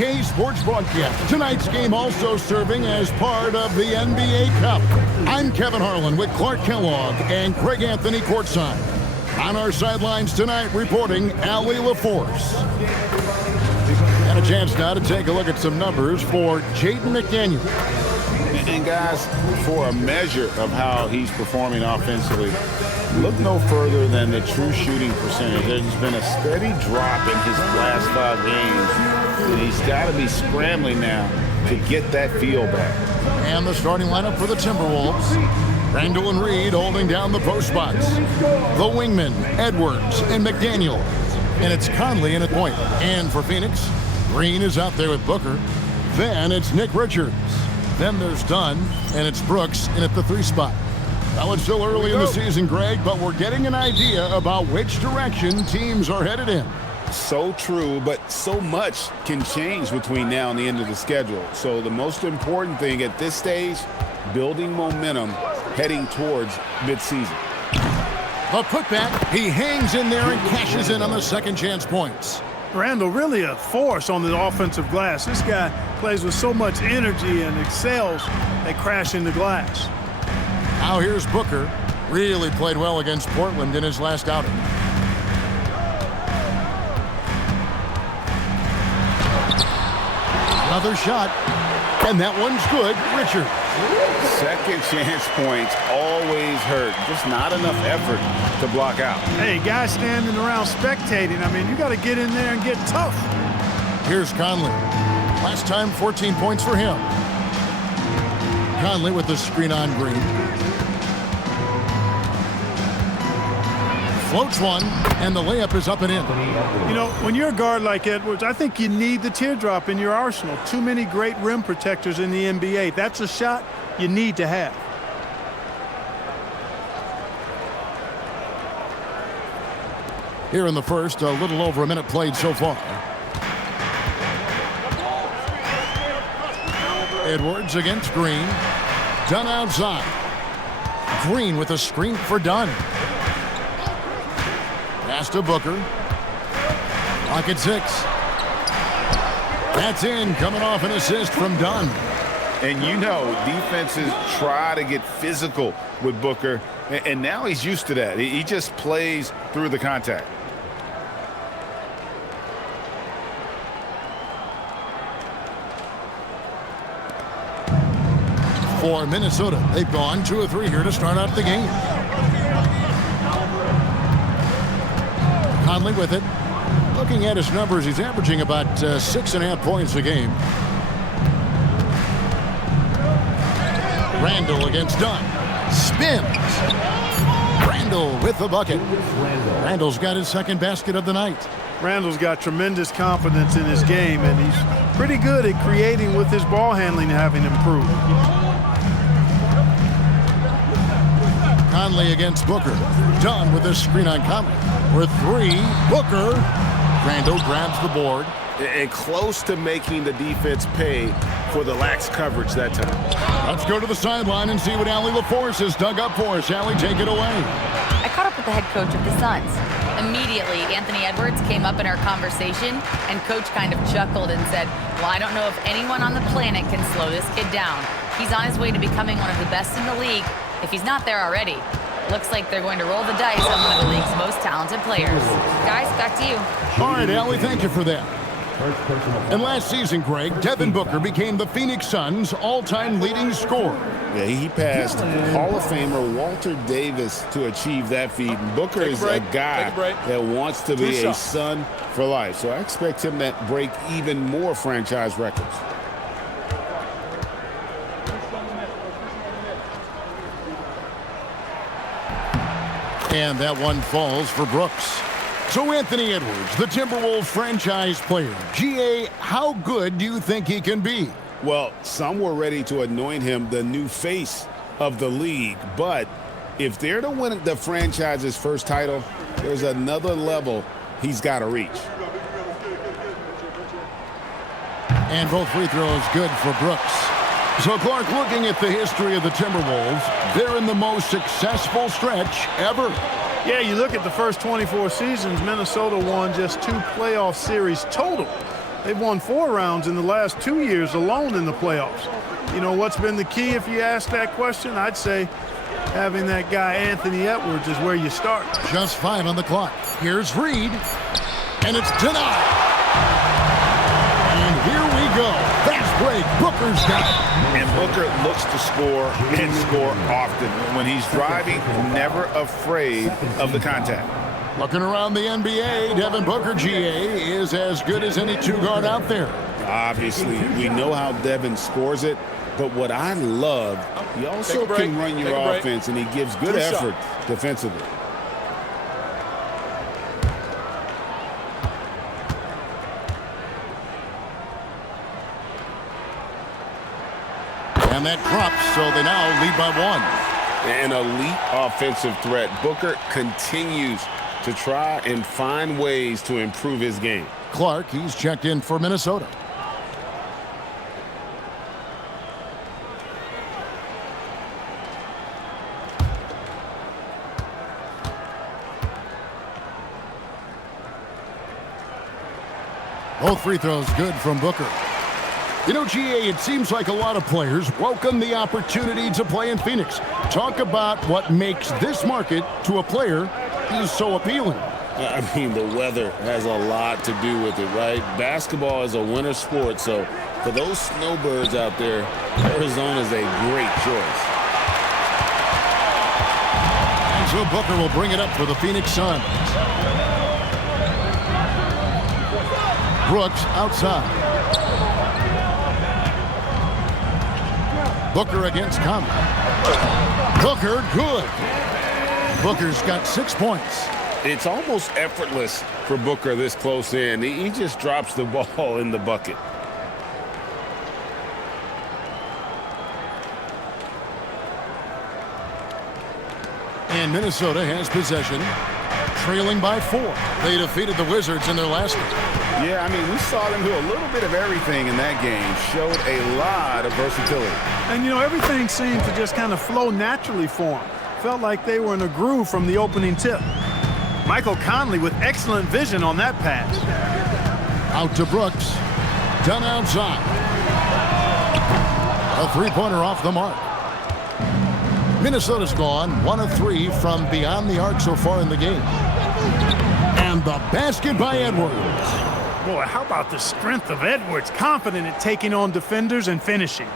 2K Sports broadcast. Tonight's game also serving as part of the NBA Cup. I'm Kevin Harlan with Clark Kellogg and Craig Anthony courtside. On our sidelines tonight, reporting Allie LaForce. And a chance now to take a look at some numbers for Jaden McDaniel. And guys, for a measure of how he's performing offensively, look no further than the true shooting percentage. There's been a steady drop in his last 5 games, and he's got to be scrambling now to get that feel back. And the starting lineup for the Timberwolves. Randall and Reed holding down the post spots. The wingmen, Edwards and McDaniel. And it's Conley in at point. And for Phoenix, Green is out there with Booker. Then it's Nick Richards. Then there's Dunn, and it's Brooks in at the 3 spot. Now it's still early in the season, Greg, but we're getting an idea about which direction teams are headed in. So true, but so much can change between now and the end of the schedule. So the most important thing at this stage, building momentum heading towards midseason. The putback, he hangs in there and cashes in on the second chance points. Randall really a force on the offensive glass. This guy plays with so much energy and excels at crashing the glass. Now here's Booker. Really played well against Portland in his last outing. Another shot, and that one's good. Richard. Second chance points always hurt. Just not enough effort to block out. Hey, guys standing around spectating. I mean, you got to get in there and get tough. Here's Conley. Last time, 14 points for him. Conley with the screen on Green. Floats one, and the layup is up and in. You know, when you're a guard like Edwards, I think you need the teardrop in your arsenal. Too many great rim protectors in the NBA. That's a shot you need to have. Here in the first, a little over a minute played so far. Edwards against Green. Dunn outside. Green with a screen for Dunn. Pass to Booker. Clock at 6. That's in, coming off an assist from Dunn. And you know, defenses try to get physical with Booker, and now he's used to that. He just plays through the contact. For Minnesota, they've gone 2 of 3 here to start out the game. Conley with it. Looking at his numbers, he's averaging about 6.5 points a game. Randall against Dunn. Spins. Randall with the bucket. Randall's got his second basket of the night. Randall's got tremendous confidence in his game, and he's pretty good at creating with his ball handling having improved. Conley against Booker. Dunn with a screen on Conley. For 3, Booker. Randall grabs the board. And close to making the defense pay for the lax coverage that time. Let's go to the sideline and see what Allie LaForce has dug up for us. Allie, take it away. I caught up with the head coach of the Suns. Immediately, Anthony Edwards came up in our conversation, and Coach kind of chuckled and said, well, I don't know if anyone on the planet can slow this kid down. He's on his way to becoming one of the best in the league, if he's not there already. Looks like they're going to roll the dice on one of the league's most talented players. Guys, back to you. All right, Allie, thank you for that. And last season, Greg, Devin Booker became the Phoenix Suns' all-time leading scorer. Yeah, he passed Hall of Famer Walter Davis to achieve that feat. Booker is a guy that wants to be a Sun for life. So I expect him to break even more franchise records. And that one falls for Brooks. So Anthony Edwards, the Timberwolves franchise player. GA, how good do you think he can be? Well, some were ready to anoint him the new face of the league. But if they're to win the franchise's first title, there's another level he's got to reach. And both free throws good for Brooks. So, Clark, looking at the history of the Timberwolves, they're in the most successful stretch ever. Yeah, you look at the first 24 seasons, Minnesota won just 2 playoff series total. They've won 4 rounds in the last 2 years alone in the playoffs. You know what's been the key if you ask that question? I'd say having that guy Anthony Edwards is where you start. Just 5 on the clock. Here's Reed, and it's denied. And here we go. Fast break. Booker's got it. And Booker looks to score and score often. When he's driving, never afraid of the contact. Looking around the NBA, Devin Booker, GA, is as good as any 2-guard out there. Obviously, we know how Devin scores it, but what I love, he also can run your offense, and he gives good effort defensively. And that drops, so they now lead by 1. An elite offensive threat. Booker continues to try and find ways to improve his game. Clark, he's checked in for Minnesota. Both free throws good from Booker. You know, GA, it seems like a lot of players welcome the opportunity to play in Phoenix. Talk about what makes this market to a player is so appealing. I mean, the weather has a lot to do with it, right? Basketball is a winter sport, so for those snowbirds out there, Arizona is a great choice. And so Booker will bring it up for the Phoenix Suns. Brooks outside. Booker against Conley. Booker, good. Booker's got 6 points. It's almost effortless for Booker this close in. He just drops the ball in the bucket. And Minnesota has possession, trailing by 4. They defeated the Wizards in their last game. Yeah, I mean, we saw them do a little bit of everything in that game. Showed a lot of versatility. And, you know, everything seemed to just kind of flow naturally for them. Felt like they were in a groove from the opening tip. Michael Conley with excellent vision on that pass. Out to Brooks. Done outside. A 3-pointer off the mark. Minnesota's gone 1 of 3 from beyond the arc so far in the game. And the basket by Edwards. Boy, how about the strength of Edwards, confident at taking on defenders and finishing.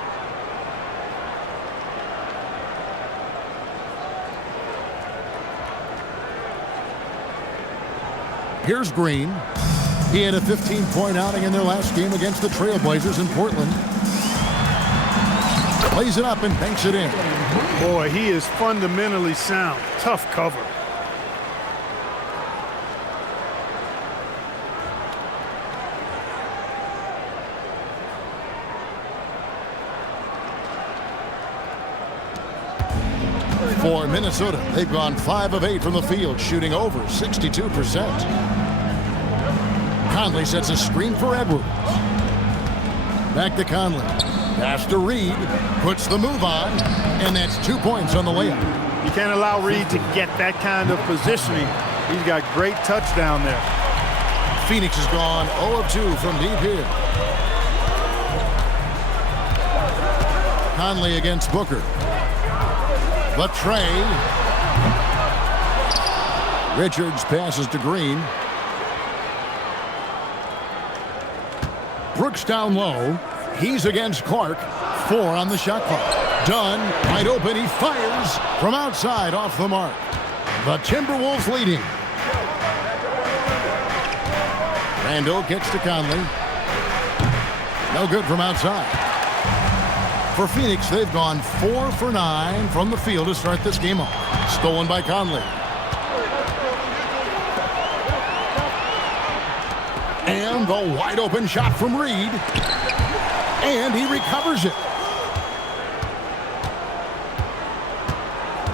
Here's Green. He had a 15-point outing in their last game against the Trailblazers in Portland. Plays it up and banks it in. Boy, he is fundamentally sound. Tough cover. For Minnesota, they've gone 5 of 8 from the field, shooting over 62%. Conley sets a screen for Edwards. Back to Conley. Pass to Reed. Puts the move on, and that's 2 points on the layup. You can't allow Reed to get that kind of positioning. He's got great touch down there. Phoenix has gone 0 of 2 from deep here. Conley against Booker. The tray. Richards passes to Green. Brooks down low. He's against Clark. 4 on the shot clock. Dunn, wide open. He fires from outside off the mark. The Timberwolves leading. Randall gets to Conley. No good from outside. For Phoenix, they've gone 4 for 9 from the field to start this game off. Stolen by Conley. And the wide open shot from Reed. And he recovers it.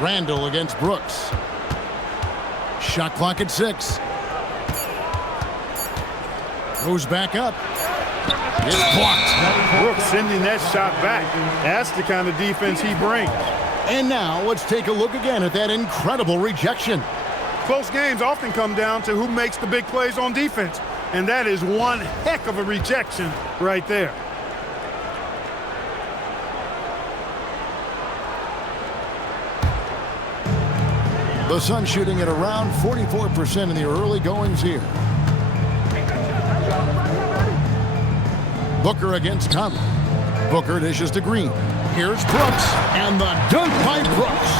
Randall against Brooks. Shot clock at 6. Goes back up. It's blocked. Brooks sending that shot back. That's the kind of defense he brings. And now let's take a look again at that incredible rejection. Close games often come down to who makes the big plays on defense. And that is one heck of a rejection right there. The Suns shooting at around 44% in the early goings here. Booker against Conley. Booker dishes to Green. Here's Brooks, and the dunk by Brooks.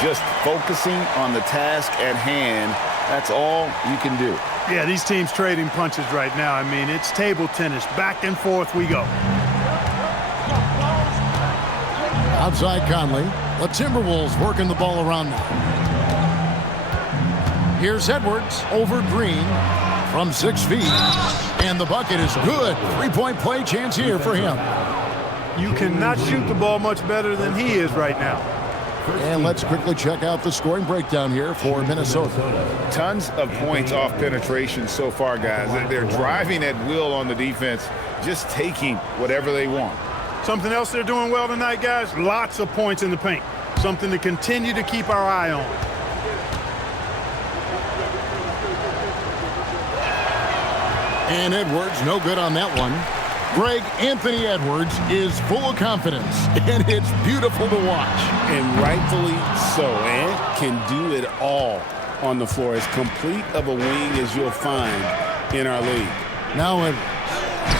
Just focusing on the task at hand, that's all you can do. Yeah, these teams trading punches right now. I mean, it's table tennis. Back and forth we go. Outside Conley. The Timberwolves working the ball around now. Here's Edwards over Green from 6 feet. And the bucket is good. Three-point play chance here for him. You cannot shoot the ball much better than he is right now. And let's quickly check out the scoring breakdown here for Minnesota. Tons of points off penetration so far, guys. They're driving at will on the defense, just taking whatever they want. Something else they're doing well tonight, guys? Lots of points in the paint. Something to continue to keep our eye on. And Edwards, no good on that one. Greg, Anthony Edwards is full of confidence, and it's beautiful to watch. And rightfully so. Ant can do it all on the floor. As complete of a wing as you'll find in our league. Now Edwards,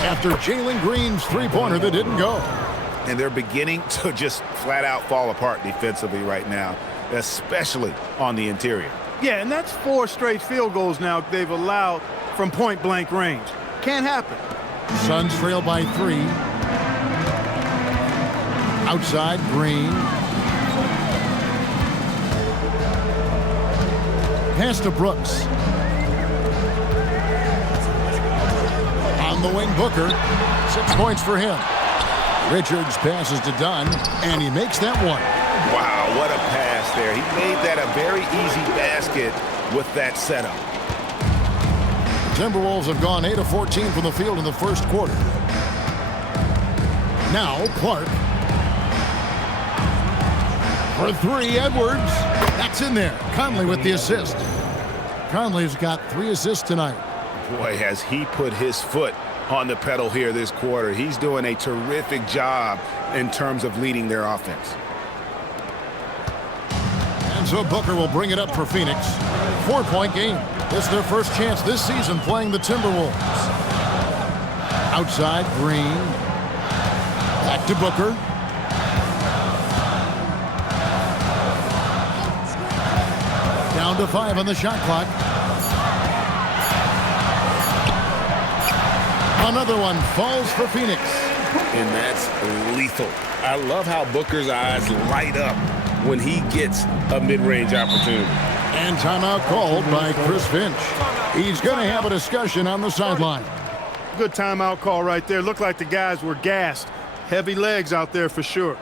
after Jalen Green's three-pointer that didn't go. And they're beginning to just flat out fall apart defensively right now, especially on the interior. Yeah, and that's 4 straight field goals now they've allowed from point-blank range. Can't happen. Suns trail by 3. Outside, Green. Pass to Brooks. On the wing, Booker. 6 points for him. Richards passes to Dunn, and he makes that one. Wow, what a pass there. He made that a very easy basket with that setup. Timberwolves have gone 8 of 14 from the field in the first quarter. Now Clark. For 3, Edwards. That's in there. Conley with the assist. Conley's got 3 assists tonight. Boy, has he put his foot on the pedal here this quarter. He's doing a terrific job in terms of leading their offense. And so Booker will bring it up for Phoenix. 4-point game. It's their first chance this season playing the Timberwolves. Outside, Green. Back to Booker. Down to 5 on the shot clock. Another one falls for Phoenix. And that's lethal. I love how Booker's eyes light up when he gets a mid-range opportunity. And timeout called by Chris Finch. He's going to have a discussion on the sideline. Good timeout call right there. Looked like the guys were gassed. Heavy legs out there for sure.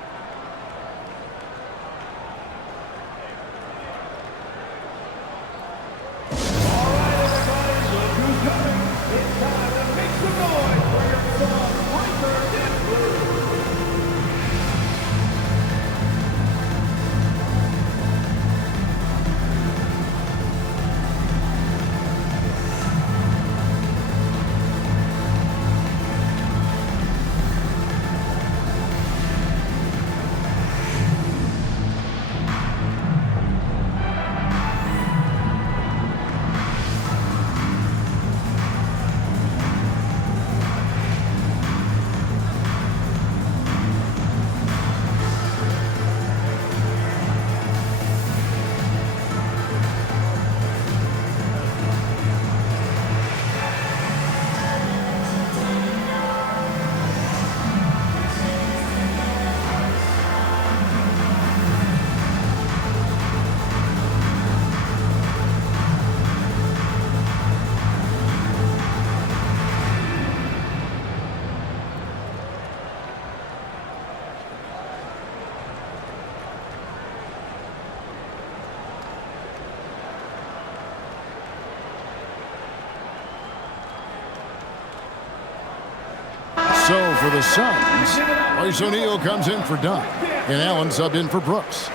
So for the Suns, Royce O'Neal comes in for Dunn, and Allen subbed in for Brooks.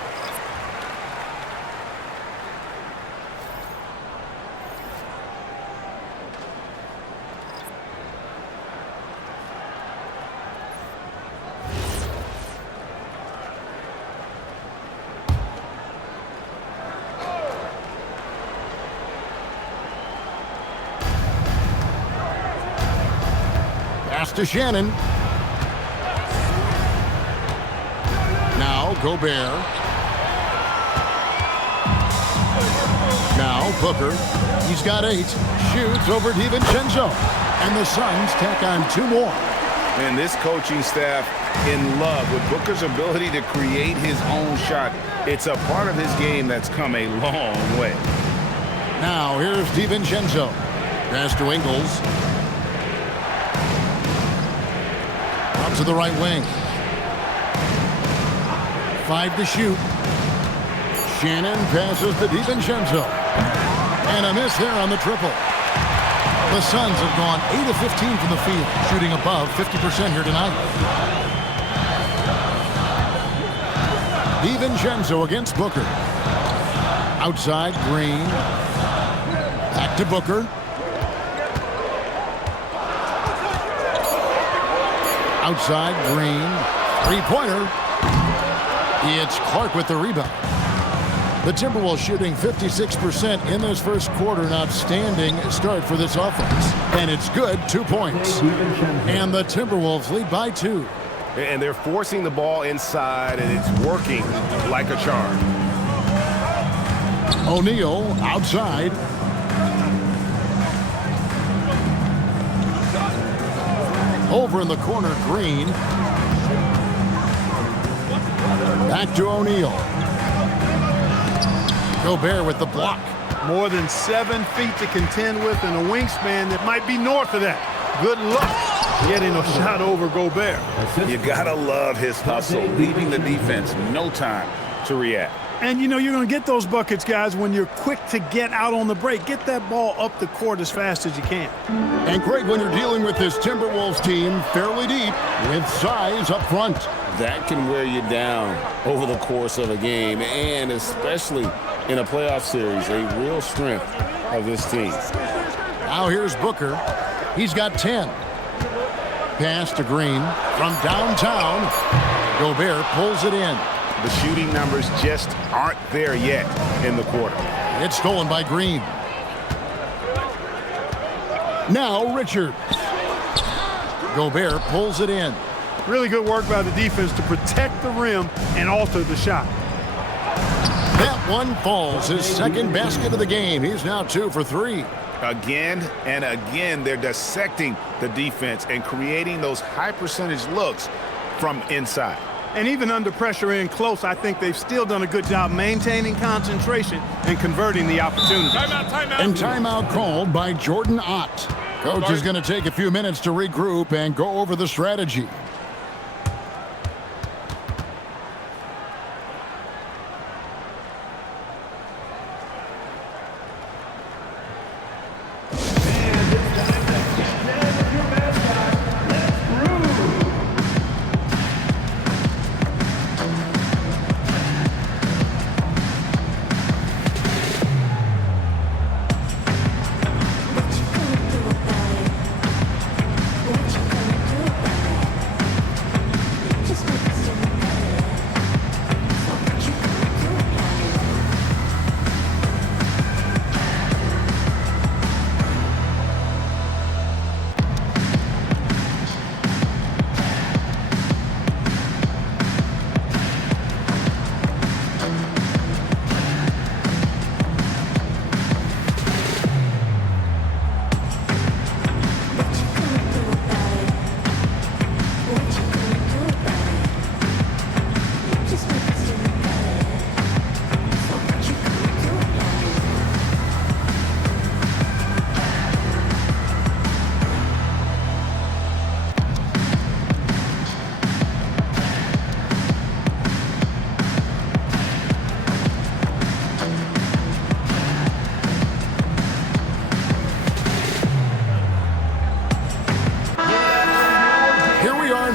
to Shannon. Now Gobert. Now Booker. He's got 8. Shoots over DiVincenzo. And the Suns tack on 2 more. And this coaching staff in love with Booker's ability to create his own shot. It's a part of his game that's come a long way. Now here's DiVincenzo. Pass to Ingles. Out to the right wing. 5 to shoot. Shannon passes to DiVincenzo. And a miss there on the triple. The Suns have gone 8 of 15 from the field, shooting above 50% here tonight. DiVincenzo against Booker. Outside, Green. Back to Booker. Outside, Green. 3-pointer. It's Clark with the rebound. The Timberwolves shooting 56% in this first quarter. An outstanding start for this offense. And it's good, 2 points. And the Timberwolves lead by 2. And they're forcing the ball inside, and it's working like a charm. O'Neal outside. Over in the corner, Green. Back to O'Neal. Gobert with the block. More than 7 feet to contend with and a wingspan that might be north of that. Good luck getting a shot over Gobert. You gotta love his hustle, leaving the defense no time to react. And you know you're going to get those buckets, guys, when you're quick to get out on the break. Get that ball up the court as fast as you can. And Craig, when you're dealing with this Timberwolves team fairly deep with size up front. That can wear you down over the course of a game, and especially in a playoff series, a real strength of this team. Now here's Booker. He's got 10. Pass to Green from downtown. Gobert pulls it in. The shooting numbers just aren't there yet in the quarter. It's stolen by Green. Now Richards. Gobert pulls it in. Really good work by the defense to protect the rim and alter the shot. That one falls. His second basket of the game. He's now 2 for 3. Again and again, they're dissecting the defense and creating those high percentage looks from inside. And even under pressure in close, I think they've still done a good job maintaining concentration and converting the opportunity. And timeout called by Jordan Ott. Coach is going to take a few minutes to regroup and go over the strategy.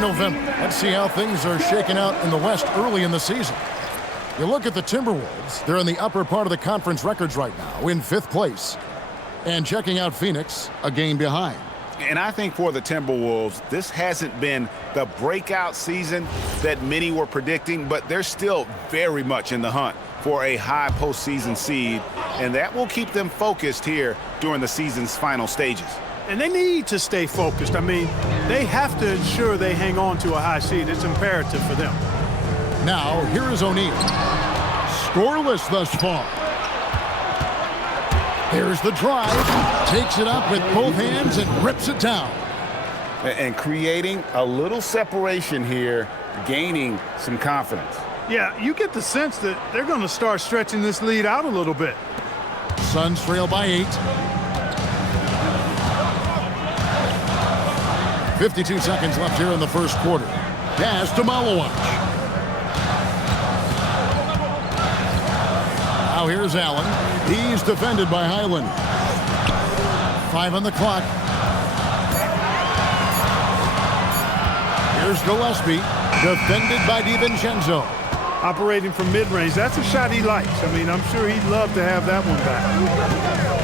November. Let's see how things are shaking out in the West early in the season. You look at the Timberwolves. They're in the upper part of the conference records right now, in 5th place. And checking out Phoenix, a game behind. And I think for the Timberwolves, this hasn't been the breakout season that many were predicting, but they're still very much in the hunt for a high postseason seed, and that will keep them focused here during the season's final stages. And they need to stay focused. I mean, they have to ensure they hang on to a high seed. It's imperative for them. Now, here is O'Neal. Scoreless thus far. Here's the drive. Takes it up with both hands and rips it down. And creating a little separation here, gaining some confidence. Yeah, you get the sense that they're going to start stretching this lead out a little bit. Suns trail by 8. 52 seconds left here in the first quarter. Pass to Malawach. Now here's Allen. He's defended by Highland. 5 on the clock. Here's Gillespie, defended by DiVincenzo. Operating from mid-range, that's a shot he likes. I mean, I'm sure he'd love to have that one back.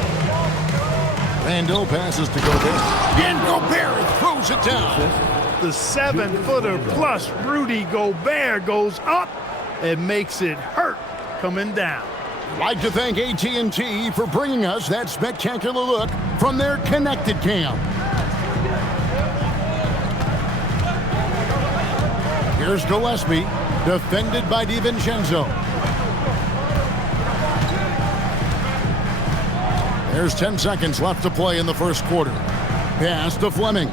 Randall passes to Gobert. And Gobert throws it down. The 7-footer plus Rudy Gobert goes up and makes it hurt coming down. Like to thank AT&T for bringing us that spectacular look from their connected cam. Here's Gillespie, defended by DiVincenzo. There's 10 seconds left to play in the first quarter. Pass to Fleming.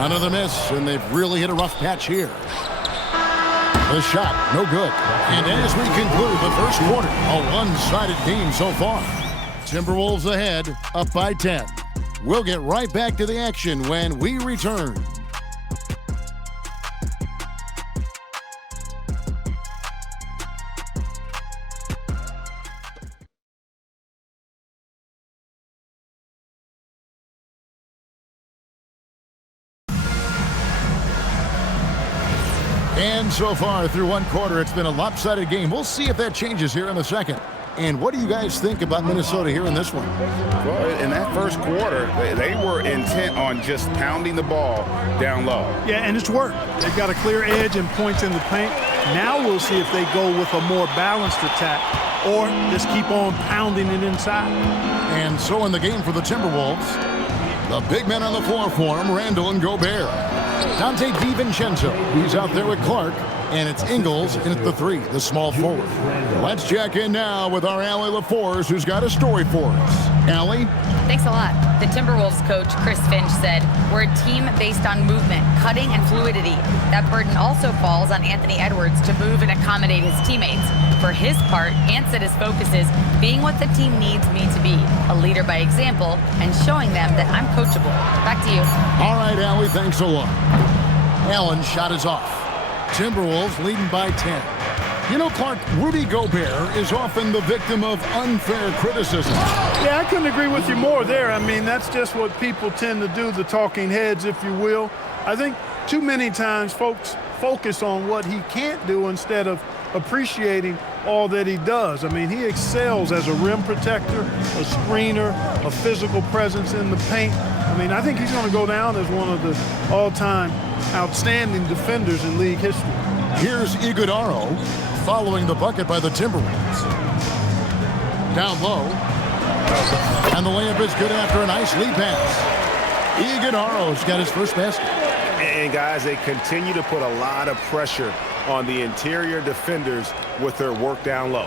Another miss, and they've really hit a rough patch here. The shot, no good. And as we conclude the first quarter, a one-sided game so far. Timberwolves ahead, up by 10. We'll get right back to the action when we return. And so far through one quarter, it's been a lopsided game. We'll see if that changes here in the second. And what do you guys think about Minnesota here in this one? Well, in that first quarter, they were intent on just pounding the ball down low. Yeah, and it's worked. They've got a clear edge and points in the paint. Now we'll see if they go with a more balanced attack or just keep on pounding it inside. And so in the game for the Timberwolves, the big men on the floor for him, Randall and Gobert. Dante DiVincenzo, he's out there with Clark, and it's Ingles in at the 3, the small forward. Let's check in now with our Allie LaForce, who's got a story for us. Allie? Thanks a lot. The Timberwolves coach, Chris Finch, said, "We're a team based on movement, cutting, and fluidity. That burden also falls on Anthony Edwards to move and accommodate his teammates. For his part, Ant said his focus is being what the team needs me to be, a leader by example, and showing them that I'm coachable." Back to you. All right, Allie, thanks a lot. Allen's shot is off. Timberwolves leading by 10. You know, Clark, Rudy Gobert is often the victim of unfair criticism. Yeah, I couldn't agree with you more there. I mean, that's just what people tend to do, the talking heads, if you will. I think too many times folks focus on what he can't do instead of appreciating all that he does. I mean, he excels as a rim protector, a screener, a physical presence in the paint. I mean, I think he's going to go down as one of the all-time outstanding defenders in league history. Here's Iguodaro following the bucket by the Timberwolves. Down low. And the layup is good after a nice lead pass. Iguodaro's got his first basket. And guys, they continue to put a lot of pressure on the interior defenders with their work down low.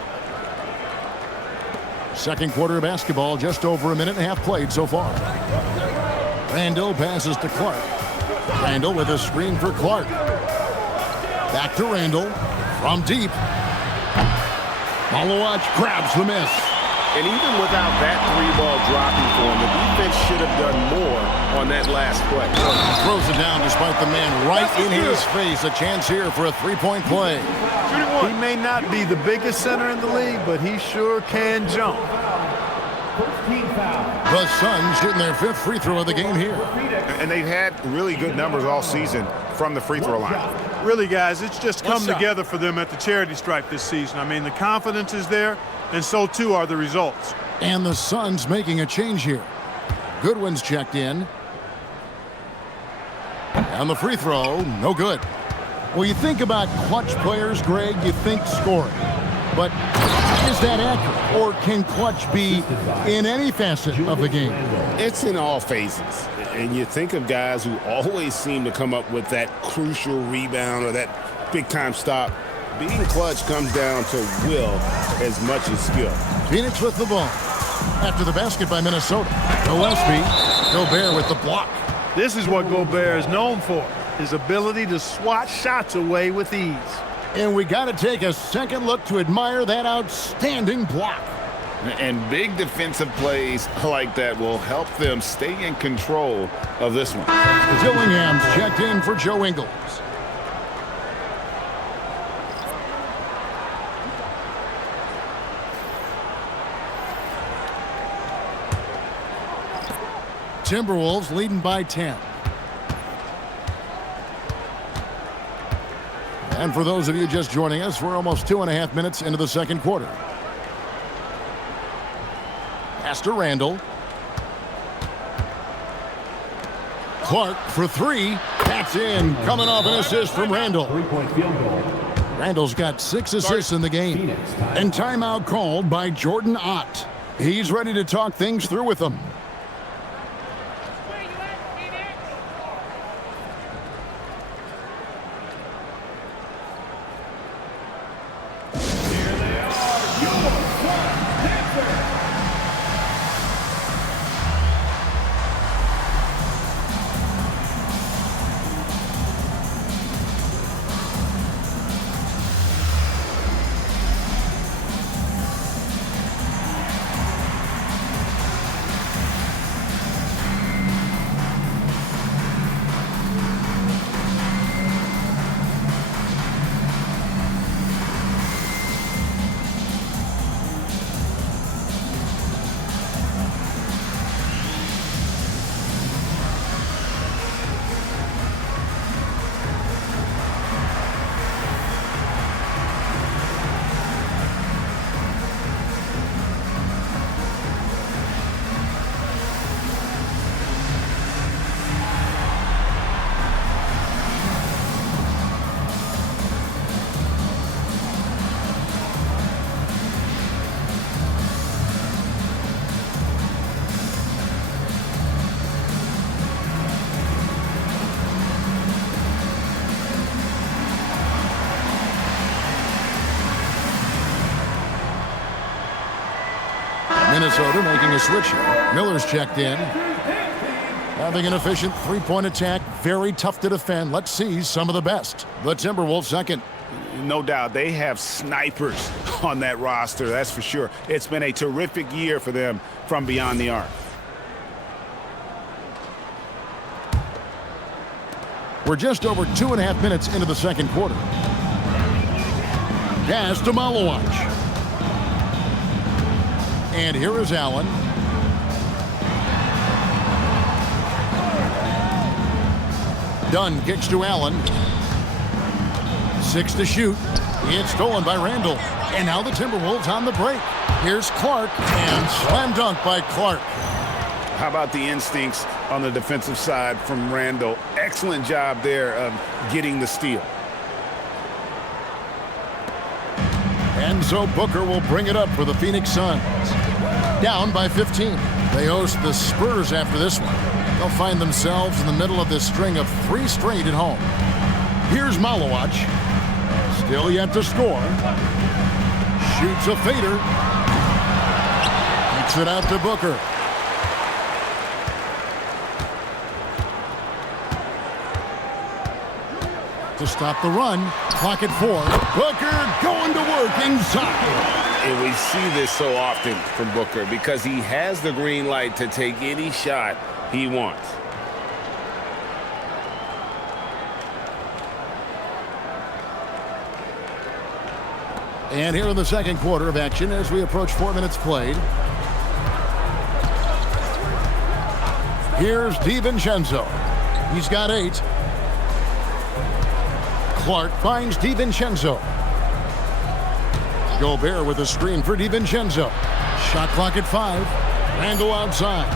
Second quarter of basketball, just over a minute and a half played so far. Randall passes to Clark. Randall with a screen for Clark. Back to Randall from deep. Malawach grabs the miss. And even without that three-ball dropping for him, the defense should have done more on that last play. Throws it down despite the man right in his face. A chance here for a three-point play. He may not be the biggest center in the league, but he sure can jump. The Suns shooting their 5th free throw of the game here. And they've had really good numbers all season from the free throw line. Really, guys, it's just come together for them at the charity stripe this season. I mean, the confidence is there, and so too are the results. And the Suns making a change here. Goodwin's checked in. And the free throw, no good. Well, you think about clutch players, Greg, you think scoring. But Is that accurate, or can clutch be in any facet of the game? It's in all phases. And you think of guys who always seem to come up with that crucial rebound or that big-time stop. Being clutch comes down to will as much as skill. Phoenix with the ball. After the basket by Minnesota. Gillespie, Gobert with the block. This is what Gobert is known for, his ability to swat shots away with ease. And we got to take a second look to admire that outstanding block. And big defensive plays like that will help them stay in control of this one. Dillingham's checked in for Joe Ingles. Timberwolves leading by 10. And for those of you just joining us, we're almost 2.5 minutes into the second quarter. Pass to Randall. Clark for three. That's in. Coming off an assist from Randall. Three-point field goal. Randall's got 6 assists in the game. And timeout called by Jordan Ott. He's ready to talk things through with them. Minnesota making a switch here. Miller's checked in. Having an efficient three-point attack. Very tough to defend. Let's see some of the best. The Timberwolves second. No doubt they have snipers on that roster, that's for sure. It's been a terrific year for them from beyond the arc. We're just over 2.5 minutes into the second quarter. Pass to Malowacz. And here is Allen. Dunn kicks to Allen. 6 to shoot. It's stolen by Randall. And now the Timberwolves on the break. Here's Clark, and slam dunk by Clark. How about the instincts on the defensive side from Randall? Excellent job there of getting the steal. And so Booker will bring it up for the Phoenix Suns. Down by 15. They host the Spurs after this one. They'll find themselves in the middle of this string of 3 straight at home. Here's Malowacz. Still yet to score. Shoots a fader. Kicks it out to Booker. To stop the run. Clock at 4. Booker going to work inside. And we see this so often from Booker because he has the green light to take any shot he wants. And here in the second quarter of action as we approach 4 minutes played. Here's DiVincenzo. He's got 8. Clark finds DiVincenzo. Gobert with a screen for DiVincenzo. Shot clock at 5. Randall outside.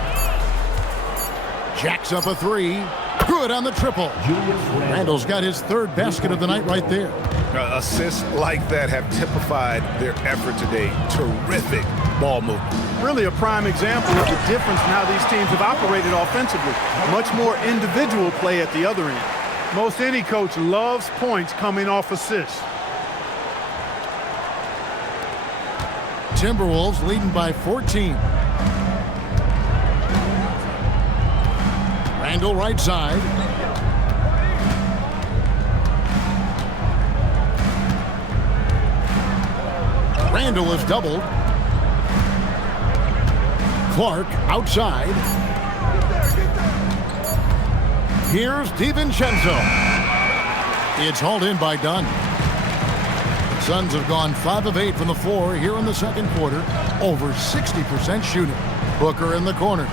Jacks up a 3. Good on the triple. Randall's got his 3rd basket of the night right there. Assists like that have typified their effort today. Terrific ball movement. Really a prime example of the difference in how these teams have operated offensively. Much more individual play at the other end. Most any coach loves points coming off assists. Timberwolves leading by 14. Randall right side. Randall is doubled. Clark outside. Here's DiVincenzo. It's hauled in by Dunn. The Suns have gone 5 of 8 from the floor here in the second quarter. Over 60% shooting. Booker in the corner.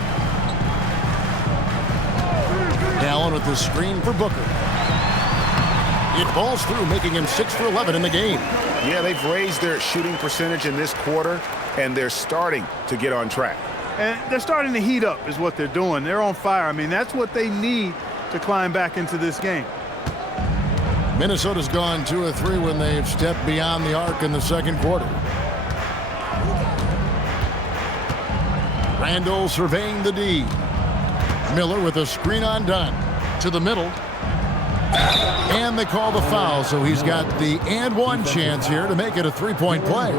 Allen with the screen for Booker. It falls through, making him 6 for 11 in the game. Yeah, they've raised their shooting percentage in this quarter, and they're starting to get on track. And they're starting to heat up is what they're doing. They're on fire. I mean, that's what they need to climb back into this game. Minnesota's gone 2 of 3 when they've stepped beyond the arc in the second quarter. Randall surveying the D. Miller with a screen on Dunn. To the middle. And they call the foul, so he's got the and one chance here to make it a three-point play.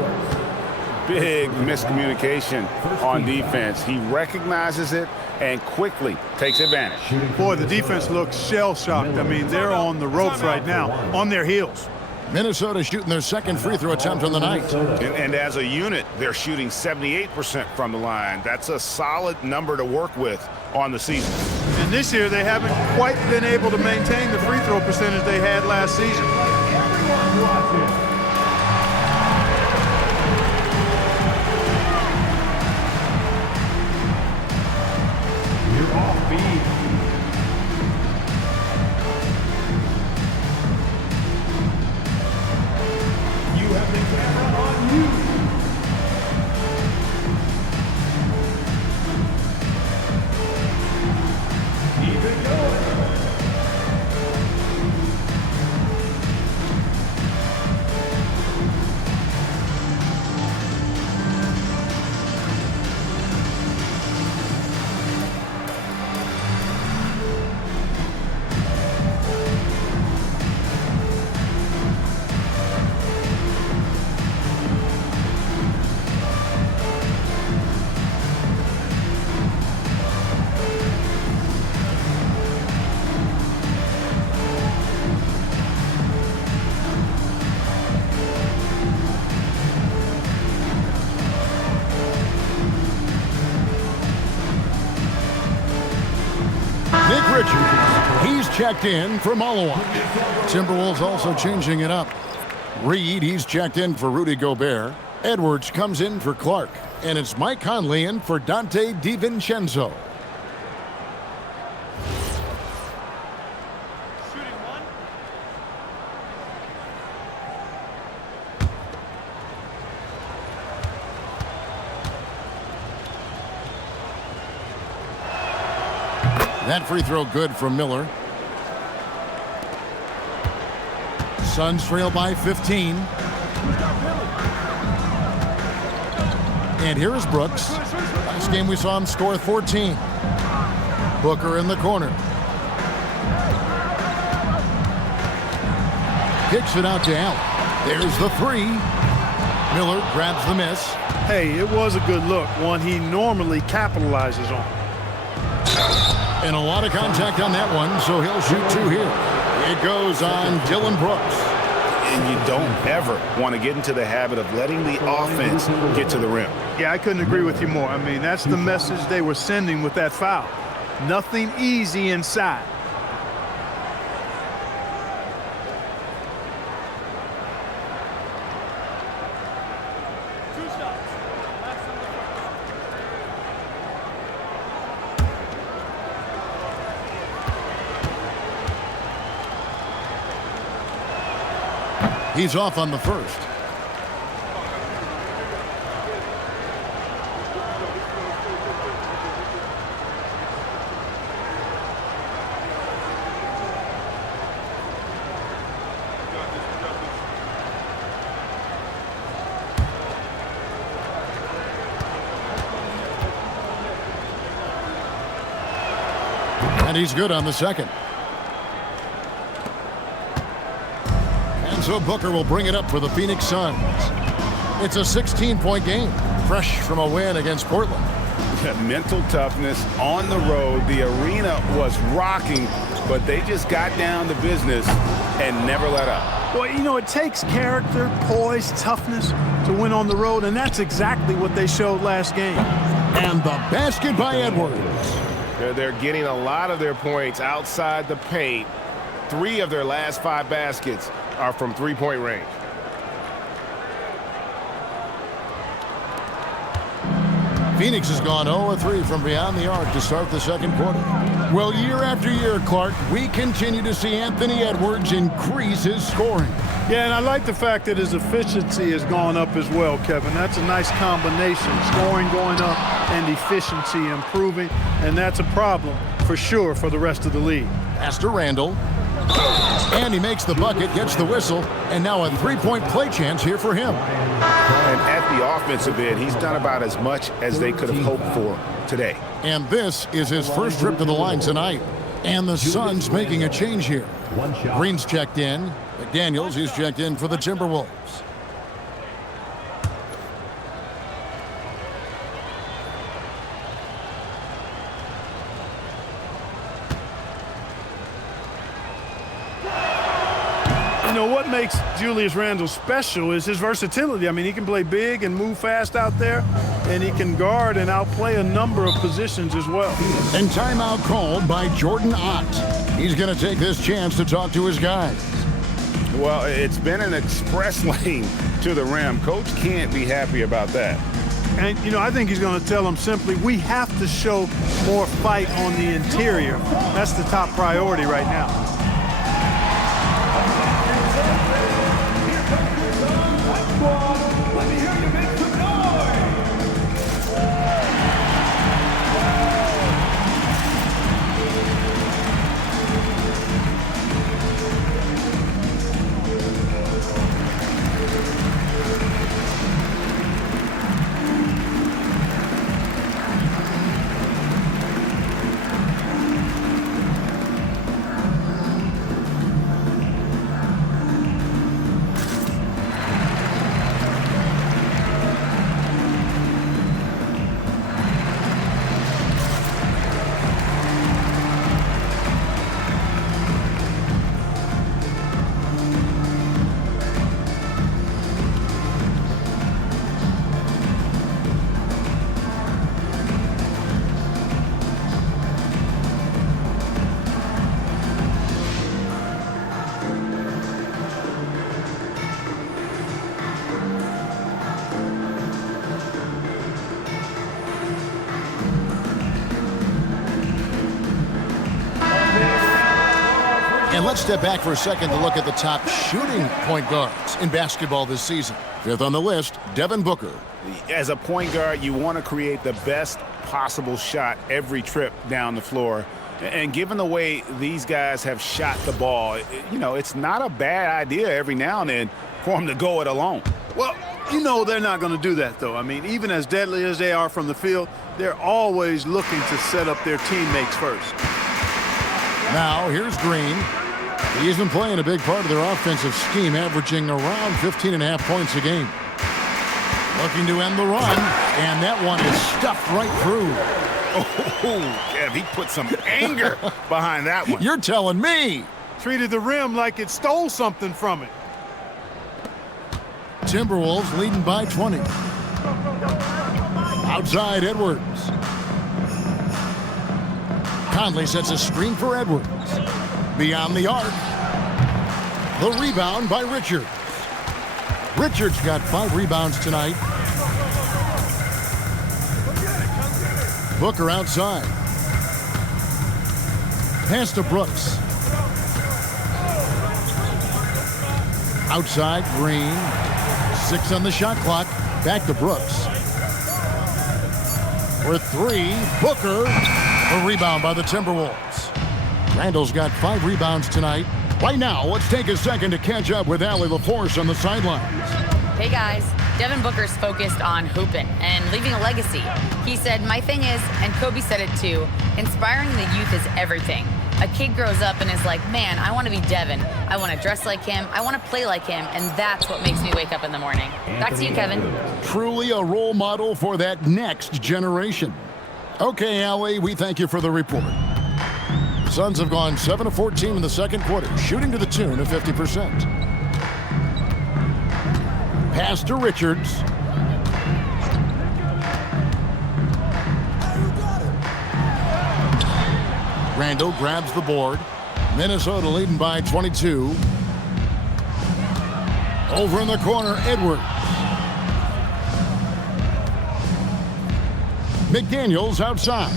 Big miscommunication on defense. He recognizes it and quickly takes advantage. Boy, the defense looks shell-shocked. I mean, they're on the ropes right now, on their heels. Minnesota shooting their second free throw attempt on the night. And as a unit, they're shooting 78% from the line. That's a solid number to work with on the season. And this year, they haven't quite been able to maintain the free throw percentage they had last season. He's checked in for Malawan. Timberwolves also changing it up. Reed, he's checked in for Rudy Gobert. Edwards comes in for Clark. And it's Mike Conley in for Dante DiVincenzo. That free throw good from Miller. Suns trail by 15. And here is Brooks. Last game we saw him score 14. Booker in the corner. Kicks it out to Allen. There's the three. Miller grabs the miss. Hey, it was a good look, one he normally capitalizes on. And a lot of contact on that one, so he'll shoot two here. It goes on Dillon Brooks. And you don't ever want to get into the habit of letting the offense get to the rim. Yeah, I couldn't agree with you more. I mean, that's the message they were sending with that foul. Nothing easy inside. He's off on the first. And he's good on the second. And so Booker will bring it up for the Phoenix Suns. It's a 16-point game, fresh from a win against Portland. Mental toughness on the road. The arena was rocking, but they just got down to business and never let up. Well, you know, it takes character, poise, toughness to win on the road, and that's exactly what they showed last game. And the basket by Edwards. They're getting a lot of their points outside the paint. 3 of their last 5 baskets are from three-point range. Phoenix has gone 0-3 from beyond the arc to start the second quarter. Well, year after year, Clark, we continue to see Anthony Edwards increase his scoring. Yeah, and I like the fact that his efficiency has gone up as well, Kevin. That's a nice combination. Scoring going up and efficiency improving, and that's a problem for sure for the rest of the league. Pass to Randall. And he makes the bucket, gets the whistle, and now a three-point play chance here for him. And at the offensive end, he's done about as much as they could have hoped for today. And this is his first trip to the line tonight. And the Suns making a change here. Green's checked in. McDaniels, he's checked in for the Timberwolves. You know, what makes Julius Randle special is his versatility. I mean, he can play big and move fast out there, and he can guard and outplay a number of positions as well. And timeout called by Jordan Ott. He's going to take this chance to talk to his guys. Well, it's been an express lane to the rim. Coach can't be happy about that. And, you know, I think he's going to tell them simply, we have to show more fight on the interior. That's the top priority right now. And let's step back for a second to look at the top shooting point guards in basketball this season. Fifth on the list, Devin Booker. As a point guard, you want to create the best possible shot every trip down the floor. And given the way these guys have shot the ball, you know, it's not a bad idea every now and then for them to go it alone. Well, you know they're not going to do that, though. I mean, even as deadly as they are from the field, they're always looking to set up their teammates first. Now, here's Green. He's been playing a big part of their offensive scheme, averaging around 15.5 points a game. Looking to end the run, and that one is stuffed right through. Oh, Kev, he put some anger behind that one. You're telling me. Treated the rim like it stole something from it. Timberwolves leading by 20. Outside Edwards. Conley sets a screen for Edwards. Beyond the arc. The rebound by Richards. Richards got 5 rebounds tonight. Booker outside. Pass to Brooks. Outside Green. 6 on the shot clock. Back to Brooks. For 3, Booker. A rebound by the Timberwolves. Randall's got 5 rebounds tonight. Right now, let's take a second to catch up with Allie LaForce on the sidelines. Hey, guys. Devin Booker's focused on hooping and leaving a legacy. He said, "My thing is," and Kobe said it too, "inspiring the youth is everything." A kid grows up and is like, "Man, I want to be Devin. I want to dress like him. I want to play like him." And that's what makes me wake up in the morning. Back to you, Kevin. Truly a role model for that next generation. Okay, Allie, we thank you for the report. Suns have gone 7 of 14 in the second quarter, shooting to the tune of 50%. Pass to Richards. Randall grabs the board. Minnesota leading by 22. Over in the corner, Edwards. McDaniels outside.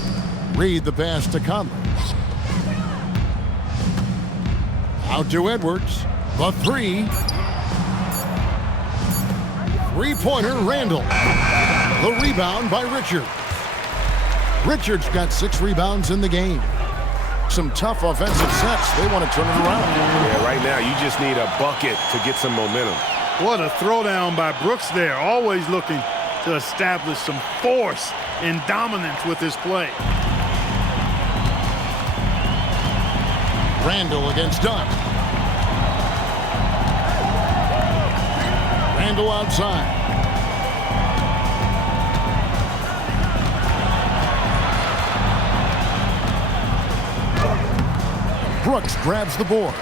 Reed the pass to Conley. Out to Edwards. The three. Three-pointer, Randall. The rebound by Richards. Richards got 6 rebounds in the game. Some tough offensive sets. They want to turn it around. Yeah, right now you just need a bucket to get some momentum. What a throwdown by Brooks there. Always looking to establish some force and dominance with his play. Randall against Dunn. Randall outside. Brooks grabs the board.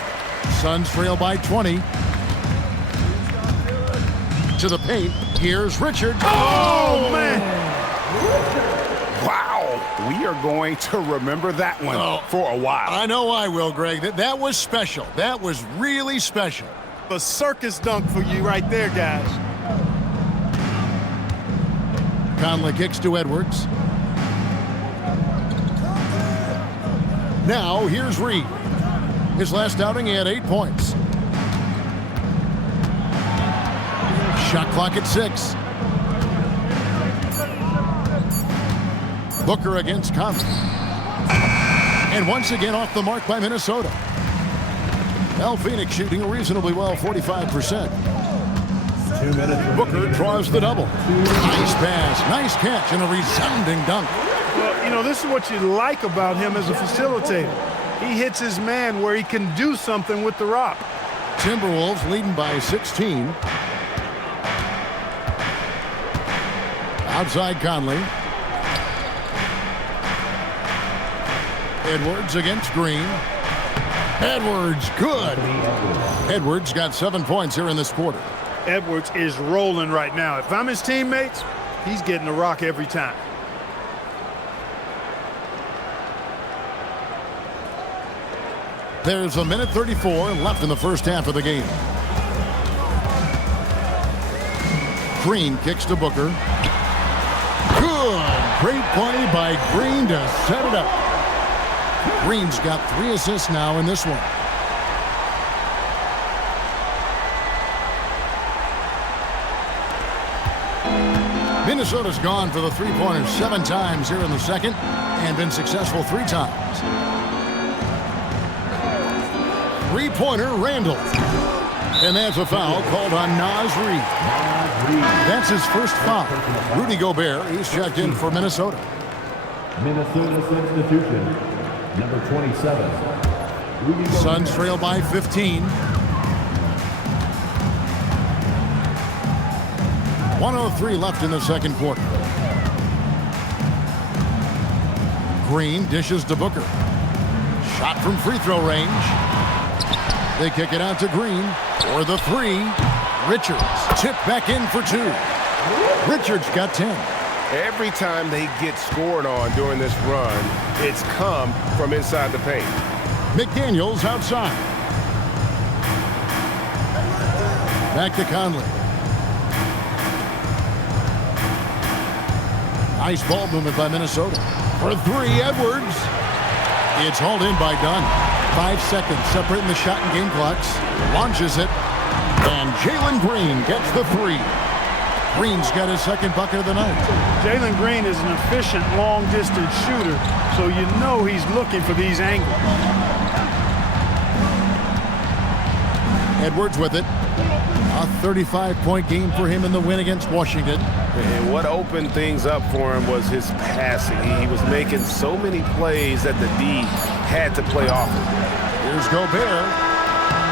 Suns trail by 20. To the paint. Here's Richards. Oh, man. Wow. We are going to remember that one for a while. I know I will, Greg. That was special. That was really special. A circus dunk for you right there, guys. Conley kicks to Edwards. Now, here's Reed. His last outing, he had 8 points. Shot clock at 6. Booker against Conley. And once again off the mark by Minnesota. Well, Phoenix shooting reasonably well, 45%. Booker draws the double. Nice pass, nice catch, and a resounding dunk. Well, you know, this is what you like about him as a facilitator. He hits his man where he can do something with the rock. Timberwolves leading by 16. Outside Conley. Edwards against Green. Edwards, good. Edwards got 7 points here in this quarter. Edwards is rolling right now. If I'm his teammates, he's getting the rock every time. There's a minute 34 left in the first half of the game. Green kicks to Booker. Good. Great play by Green to set it up. Green's got 3 assists now in this one. Minnesota's gone for the three-pointers 7 times here in the second and been successful 3 times. Three-pointer, Randall. And that's a foul called on Naz Reid. That's his first foul. Rudy Gobert, he's checked in for Minnesota. Minnesota substitution, number 27. Suns trail by 15. 1:03 left in the second quarter. Green dishes to Booker. Shot from free throw range. They kick it out to Green for the 3. Richards tipped back in for 2. Richards got 10. Every time they get scored on during this run, it's come from inside the paint. McDaniels outside. Back to Conley. Nice ball movement by Minnesota. For 3, Edwards. It's hauled in by Dunn. 5 seconds separating the shot and game clocks. Launches it. And Jalen Green gets the 3. Green's got his second bucket of the night. Jalen Green is an efficient long-distance shooter, so you know he's looking for these angles. Edwards with it. A 35-point game for him in the win against Washington. And what opened things up for him was his passing. He was making so many plays that the D had to play off him. Here's Gobert.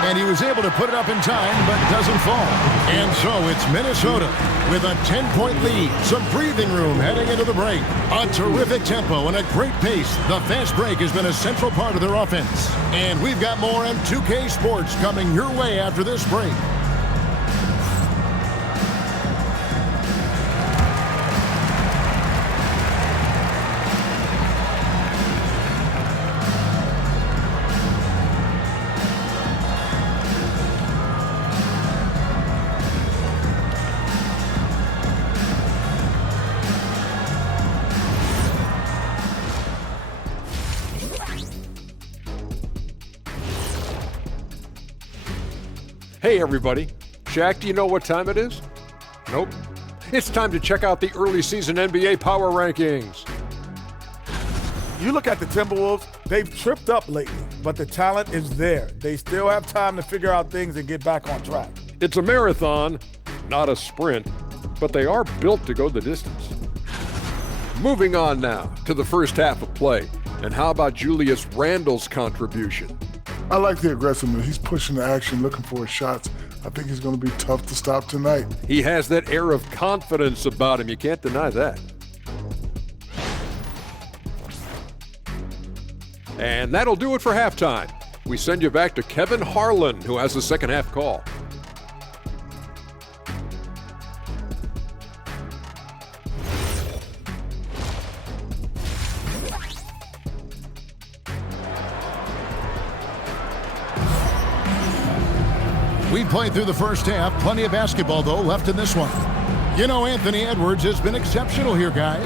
And he was able to put it up in time, but doesn't fall. And so it's Minnesota with a 10-point lead. Some breathing room heading into the break. A terrific tempo and a great pace. The fast break has been a central part of their offense. And we've got more M2K Sports coming your way after this break. Hey everybody, Shaq, do you know what time it is? Nope. It's time to check out the early season NBA Power Rankings. You look at the Timberwolves, they've tripped up lately, but the talent is there. They still have time to figure out things and get back on track. It's a marathon, not a sprint, but they are built to go the distance. Moving on now to the first half of play. And how about Julius Randle's contribution? I like the aggressiveness. He's pushing the action, looking for his shots. I think he's going to be tough to stop tonight. He has that air of confidence about him. You can't deny that. And that'll do it for halftime. We send you back to Kevin Harlan, who has the second half call. We played through the first half. Plenty of basketball, though, left in this one. You know, Anthony Edwards has been exceptional here, guys.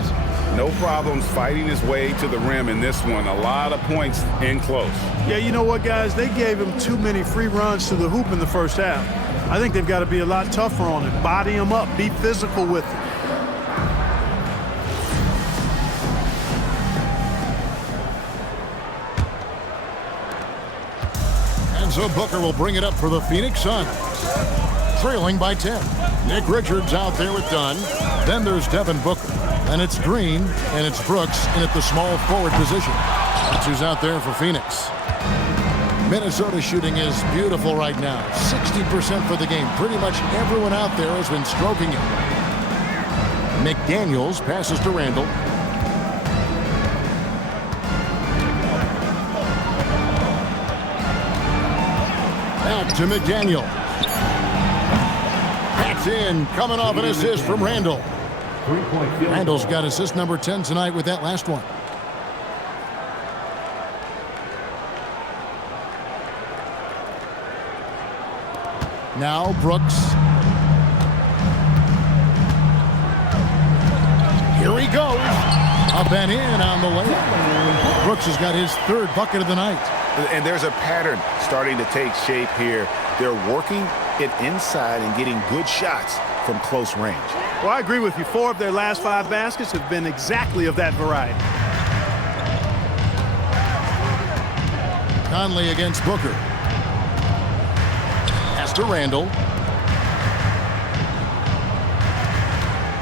No problems fighting his way to the rim in this one. A lot of points in close. Yeah, you know what, guys? They gave him too many free runs to the hoop in the first half. I think they've got to be a lot tougher on him. Body him up. Be physical with him. And so Booker will bring it up for the Phoenix Suns. Trailing by 10. Nick Richards out there with Dunn. Then there's Devin Booker. And it's Green, and it's Brooks in at the small forward position. That's who's out there for Phoenix. Minnesota shooting is beautiful right now. 60% for the game. Pretty much everyone out there has been stroking it. McDaniels passes to Randle. Back to McDaniel. That's in. Coming off an assist from Randle. Randle's got assist number 10 tonight with that last one. Now Brooks. Here he goes. Up and in on the layup. Brooks has got his third bucket of the night. And there's a pattern starting to take shape here. They're working it inside and getting good shots from close range. Well, I agree with you. 4 of their last 5 baskets have been exactly of that variety. Conley against Booker. Pass to Randle.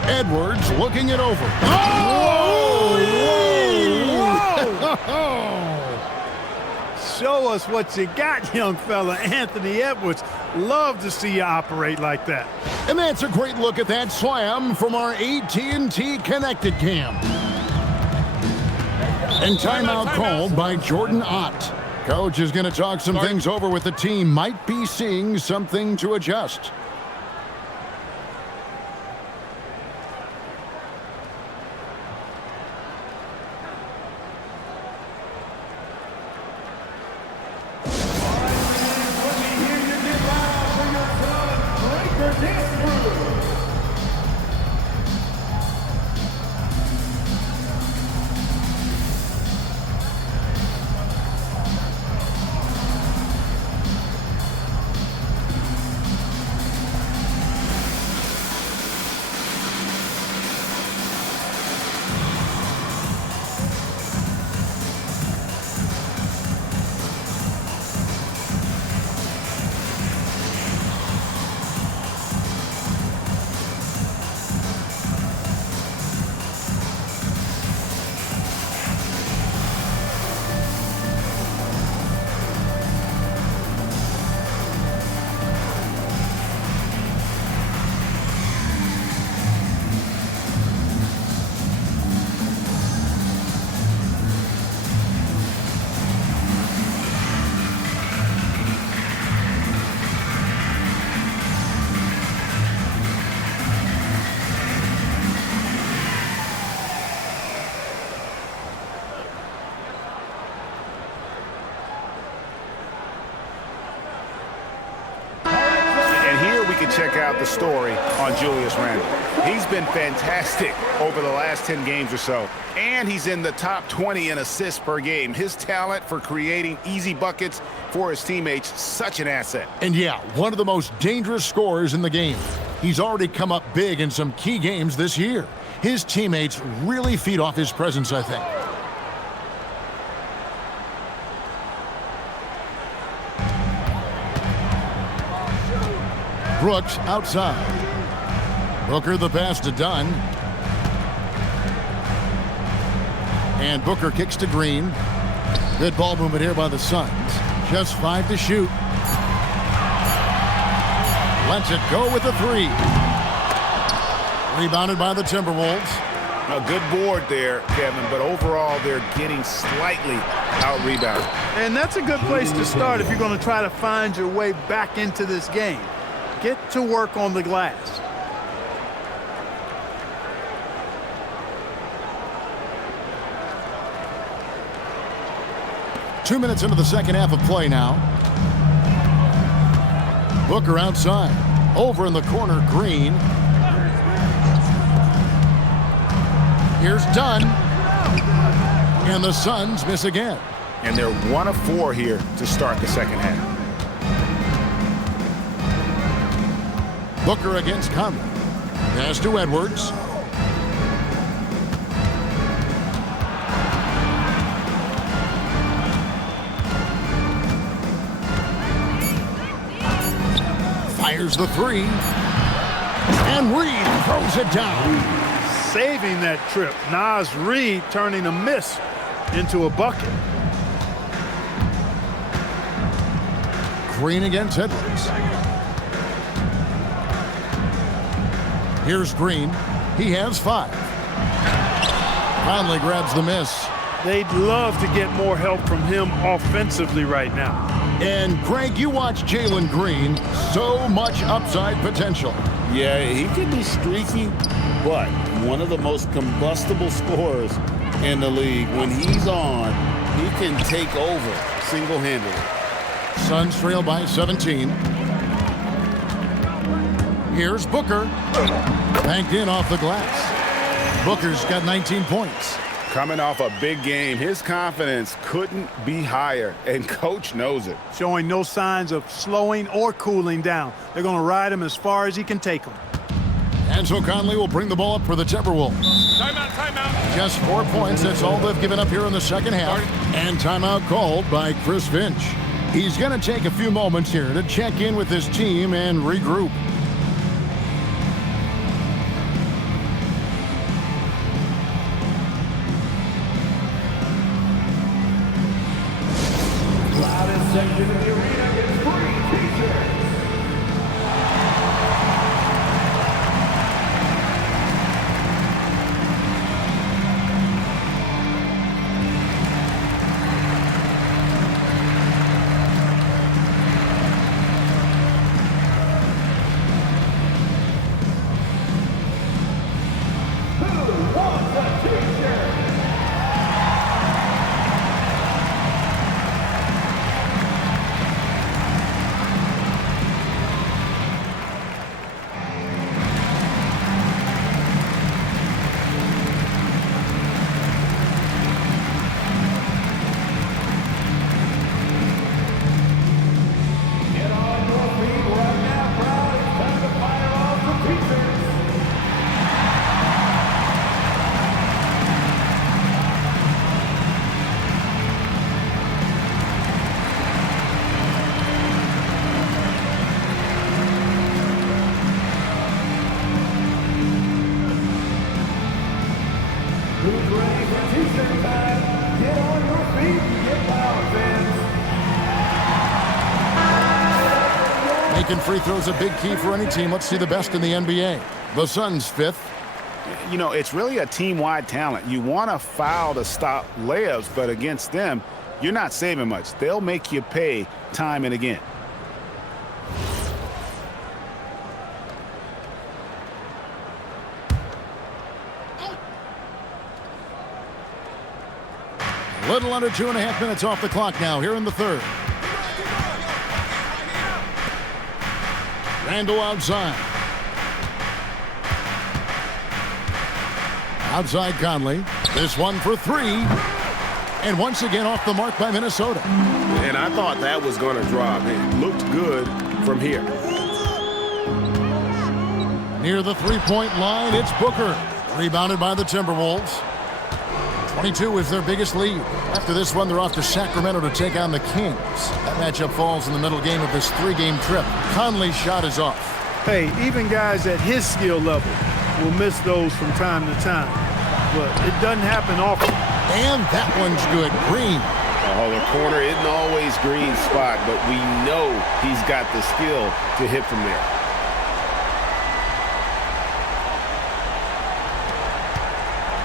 Edwards looking it over. Oh! Whoa! Show us what you got, young fella. Anthony Edwards. Love to see you operate like that. And that's a great look at that slam from our AT&T Connected Cam. And timeout called by Jordan Ott. Coach is going to talk some things over with the team. Might be seeing something to adjust. check out the story on Julius Randle. He's been fantastic over the last 10 games or so, and he's in the top 20 in assists per game. His talent for creating easy buckets for his teammates, such an asset. And yeah, one of the most dangerous scorers in the game. He's already come up big in some key games this year. His teammates really feed off his presence, I think. Brooks outside. Booker the pass to Dunn. And Booker kicks to Green. Good ball movement here by the Suns. Just 5 to shoot. Lets it go with the 3. Rebounded by the Timberwolves. A good board there, Kevin, but overall they're getting slightly out-rebounded. And that's a good place to start if you're going to try to find your way back into this game. Get to work on the glass. Two minutes into the second half of play now. Booker outside. Over in the corner, Green. Here's Dunn. And the Suns miss again. And they're 1 of 4 here to start the second half. Booker against Conley. Pass to Edwards. Fires the 3. And Reed throws it down. Saving that trip. Naz Reid turning a miss into a bucket. Green against Edwards. Here's Green. He has 5. Conley grabs the miss. They'd love to get more help from him offensively right now. And Greg, you watch Jalen Green. So much upside potential. Yeah, he can be streaky, but one of the most combustible scorers in the league. When he's on, he can take over single-handedly. Suns trail by 17. Here's Booker. Banked in off the glass. Booker's got 19 points. Coming off a big game, his confidence couldn't be higher, and Coach knows it. Showing no signs of slowing or cooling down. They're going to ride him as far as he can take him. And so Conley will bring the ball up for the Timberwolves. Timeout, timeout. Just 4 points. That's all they've given up here in the second half. And timeout called by Chris Finch. He's going to take a few moments here to check in with his team and regroup. Loudest section of the arena gets free t-shirts. Making free throws a big key for any team. Let's see the best in the NBA. The Suns 5th. You know, it's really a team-wide talent. You want to foul to stop layups, but against them, you're not saving much. They'll make you pay time and again. Little under 2.5 minutes off the clock now here in the third. Randle outside. Outside Conley. This one for three. And once again off the mark by Minnesota. And I thought that was going to drop. It looked good from here. Near the three-point line, it's Booker. Rebounded by the Timberwolves. 22 is their biggest lead. After this one, they're off to Sacramento to take on the Kings. That matchup falls in the middle game of this three-game trip. Conley's shot is off. Hey, even guys at his skill level will miss those from time to time. But it doesn't happen often. And that one's good. Green. Oh, the corner isn't always Green's spot, but we know he's got the skill to hit from there.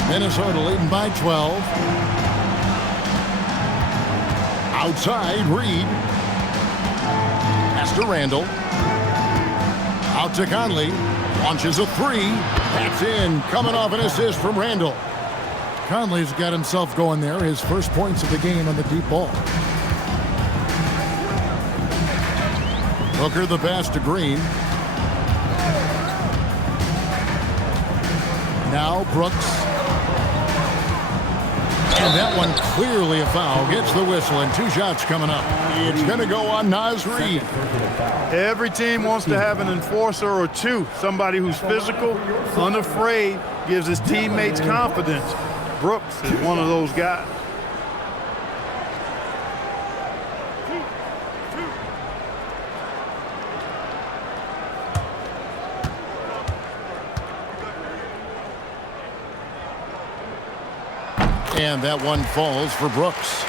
Minnesota leading by 12. Outside, Reed. Pass to Randle. Out to Conley. Launches a three. That's in. Coming off an assist from Randle. Conley's got himself going there. His first points of the game on the deep ball. Booker the pass to Green. Now Brooks. And that one clearly a foul. Gets the whistle and two shots coming up. It's going to go on Naz Reid. Every team wants to have an enforcer or two. Somebody who's physical, unafraid, gives his teammates confidence. Brooks is one of those guys. And that one falls for Brooks.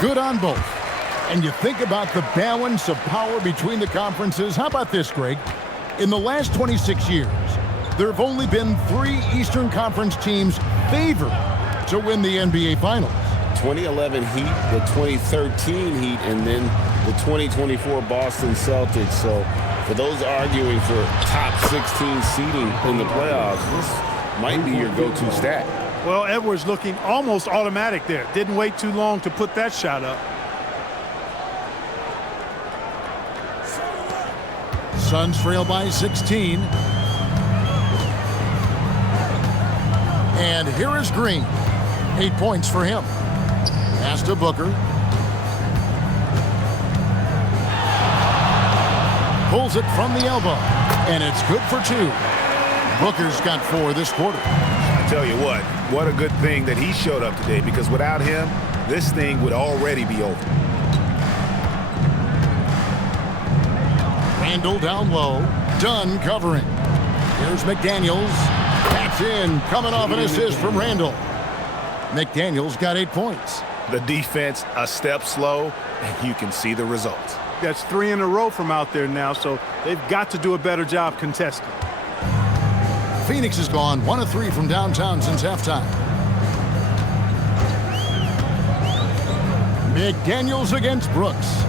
Good on both. And you think about the balance of power between the conferences. How about this, Greg? In the last 26 years, there have only been 3 Eastern Conference teams favored to win the NBA Finals. 2011 Heat, the 2013 Heat, and then the 2024 Boston Celtics. So for those arguing for top 16 seeding in the playoffs, this might be your go-to stat. Well, Edwards looking almost automatic there. Didn't wait too long to put that shot up. Suns trail by 16. And here is Green. 8 points for him. Pass to Booker. Pulls it from the elbow. And it's good for 2. Booker's got 4 this quarter. I tell you what a good thing that he showed up today, because without him, this thing would already be over. Randle down low. Dunn covering. Here's McDaniels. That's in. Coming off an assist from Randle. McDaniels got 8 points. The defense a step slow, and you can see the results. That's 3 in a row from out there now, so they've got to do a better job contesting. Phoenix has gone 1 of 3 from downtown since halftime. McDaniels against Brooks.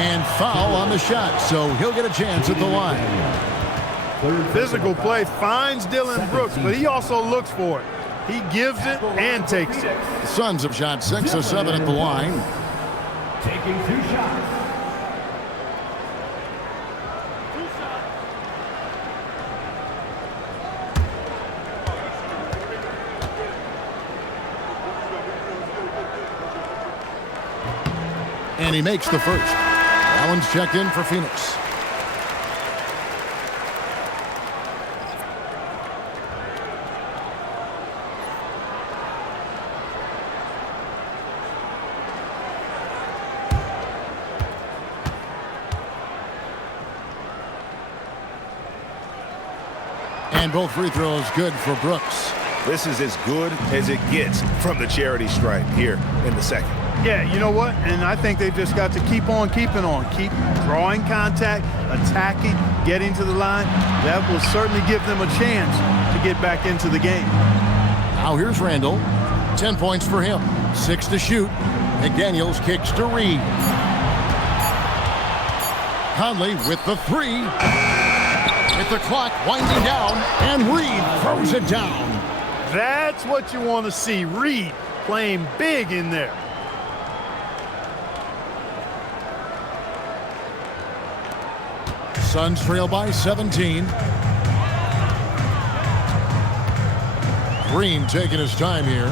And foul on the shot, so he'll get a chance at the line. Physical play finds Dillon Brooks, but he also looks for it. He gives it and takes it. The Suns have shot 6 of 7 at the line. Taking 2 shots. And he makes the first. Allen's checked in for Phoenix. And both free throws good for Brooks. This is as good as it gets from the charity stripe here in the second. Yeah, you know what? And I think they've just got to keep on keeping on. Keep drawing contact, attacking, getting to the line. That will certainly give them a chance to get back into the game. Now here's Randle. 10 points for him. 6 to shoot. McDaniels kicks to Reed. Conley with the 3. With the clock winding down, and Reed throws it down. That's what you want to see. Reed playing big in there. Suns trail by 17. Green taking his time here.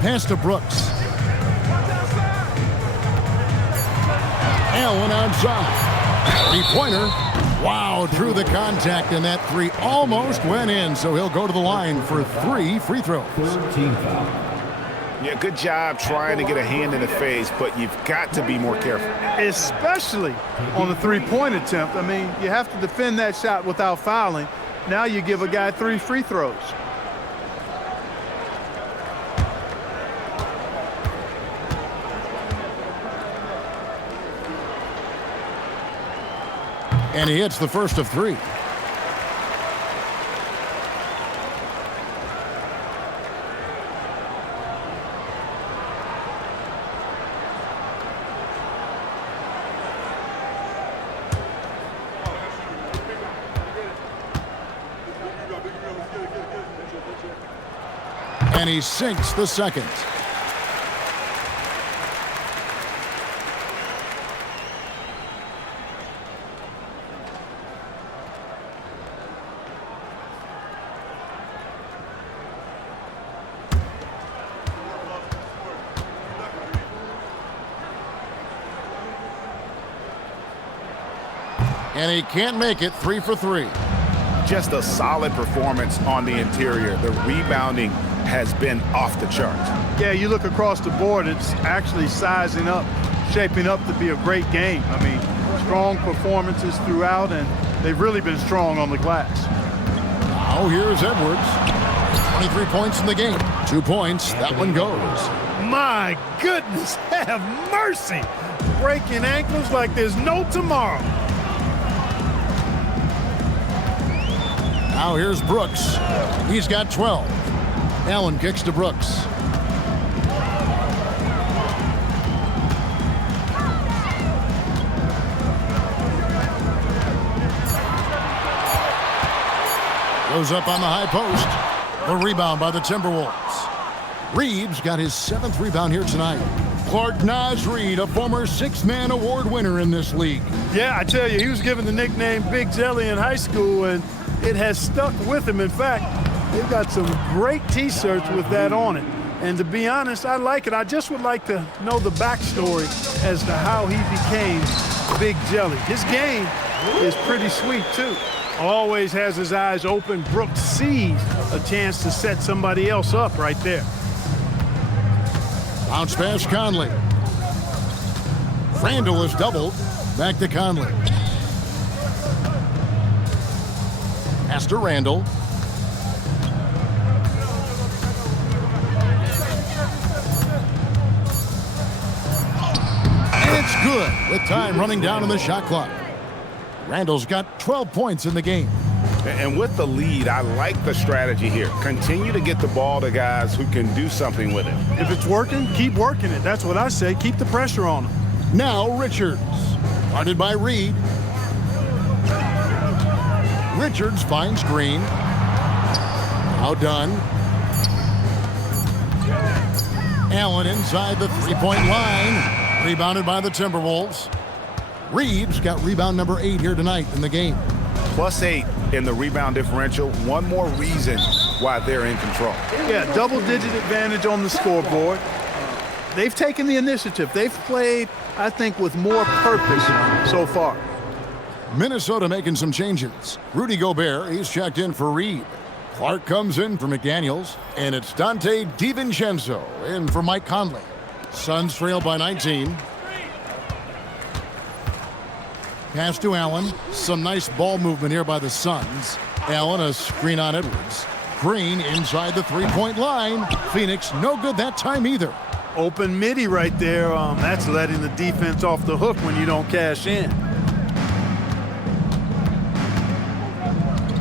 Pass to Brooks. Allen outside. Three-pointer. Wow, through the contact, and that 3 almost went in, so he'll go to the line for 3 free throws. Yeah, good job trying to get a hand in the face, but you've got to be more careful. Especially on the three-point attempt. I mean, you have to defend that shot without fouling. Now you give a guy 3 free throws. And he hits the first of 3. And he sinks the second. And he can't make it. 3 for 3. Just a solid performance on the interior. The rebounding has been off the charts. Yeah, you look across the board, it's actually sizing up, shaping up to be a great game. I mean, strong performances throughout, and they've really been strong on the glass. Now here's Edwards. 23 points in the game. 2 points. That one goes. My goodness, have mercy. Breaking ankles like there's no tomorrow. Now here's Brooks. He's got 12. Allen kicks to Brooks. Goes up on the high post. The rebound by the Timberwolves. Reeves got his 7th rebound here tonight. Clark Naz Reed, a former 6-man award winner in this league. Yeah, I tell you, he was given the nickname Big Jelly in high school, and it has stuck with him. In fact, they've got some great T-shirts with that on it. And to be honest, I like it. I just would like to know the backstory as to how he became Big Jelly. His game is pretty sweet, too. Always has his eyes open. Brooks sees a chance to set somebody else up right there. Bounce pass Conley. Randall is doubled. Back to Conley. Pass to Randall. And it's good with time running down on the shot clock. Randall's got 12 points in the game. And with the lead, I like the strategy here. Continue to get the ball to guys who can do something with it. If it's working, keep working it. That's what I say. Keep the pressure on him. Now Richards. Guarded by Reed. Richards finds Green. Now done. Allen inside the three-point line. Rebounded by the Timberwolves. Reeves got rebound number 8 here tonight in the game. +8 in the rebound differential. One more reason why they're in control. Yeah, double-digit advantage on the scoreboard. They've taken the initiative. They've played, I think, with more purpose so far. Minnesota making some changes. Rudy Gobert, he's checked in for Reed. Clark comes in for McDaniels, and it's Dante DiVincenzo in for Mike Conley. Suns trail by 19. Pass to Allen. Some nice ball movement here by the Suns. Allen, a screen on Edwards. Green inside the three-point line. Phoenix, no good that time either. Open midi right there. That's letting the defense off the hook when you don't cash in.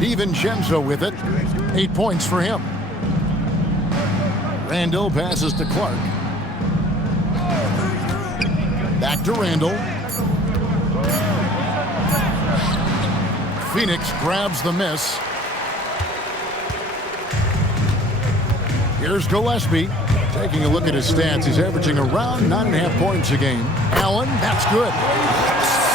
DiVincenzo with it. 8 points for him. Randall passes to Clark. Back to Randall. Phoenix grabs the miss. Here's Gillespie. Taking a look at his stats, he's averaging around 9.5 points a game. Allen, that's good.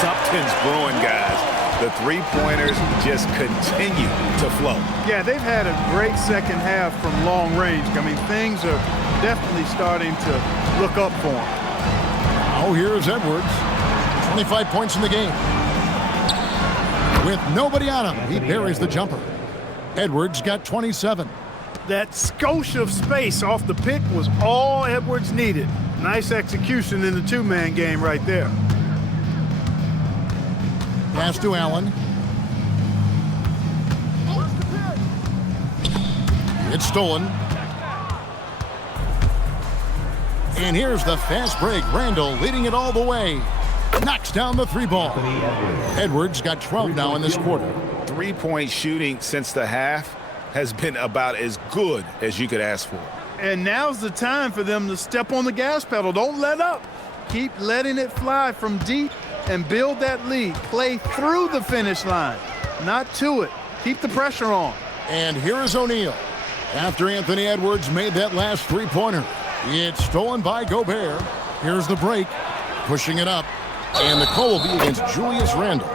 Something's brewing, guys. The three-pointers just continue to flow. Yeah, they've had a great second half from long range. I mean, things are definitely starting to look up for them. Now here's Edwards. 25 points in the game. With nobody on him, he buries the jumper. Edwards got 27. That skosh of space off the pick was all Edwards needed. Nice execution in the two-man game right there. Pass to Allen. It's stolen. And here's the fast break. Randall leading it all the way. Knocks down the three ball. Edwards got 12 now in this quarter. Three-point shooting since the half has been about as good as you could ask for. And now's the time for them to step on the gas pedal. Don't let up. Keep letting it fly from deep and build that lead. Play through the finish line, not to it. Keep the pressure on. And here is O'Neal. After Anthony Edwards made that last three-pointer, it's stolen by Gobert. Here's the break, pushing it up. And the call will be against Julius Randle.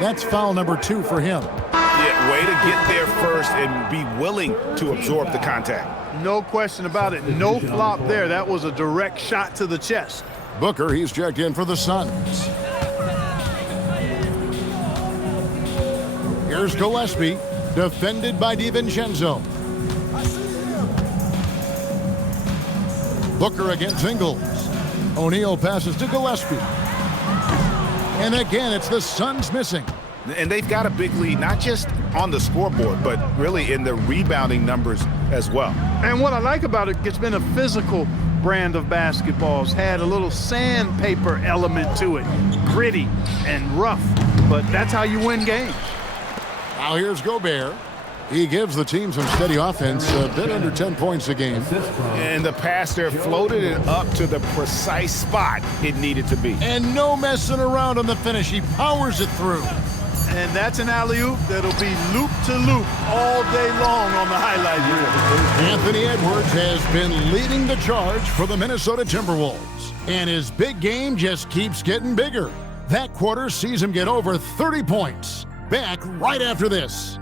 That's foul number 2 for him. Yeah, way to get there first and be willing to absorb the contact. No question about it. No flop there. That was a direct shot to the chest. Booker, he's checked in for the Suns. Here's Gillespie, defended by DiVincenzo. Booker against Ingles. O'Neal passes to Gillespie. And again, it's the Suns missing. And they've got a big lead, not just on the scoreboard, but really in the rebounding numbers as well. And what I like about it, it's been a physical brand of basketball. It's had a little sandpaper element to it, gritty and rough, but that's how you win games. Now here's Gobert. He gives the team some steady offense, a bit under 10 points a game. And the pass there floated it up to the precise spot it needed to be. And no messing around on the finish. He powers it through. And that's an alley-oop that'll be loop-to-loop all day long on the highlight reel. Anthony Edwards has been leading the charge for the Minnesota Timberwolves. And his big game just keeps getting bigger. That quarter sees him get over 30 points. Back right after this.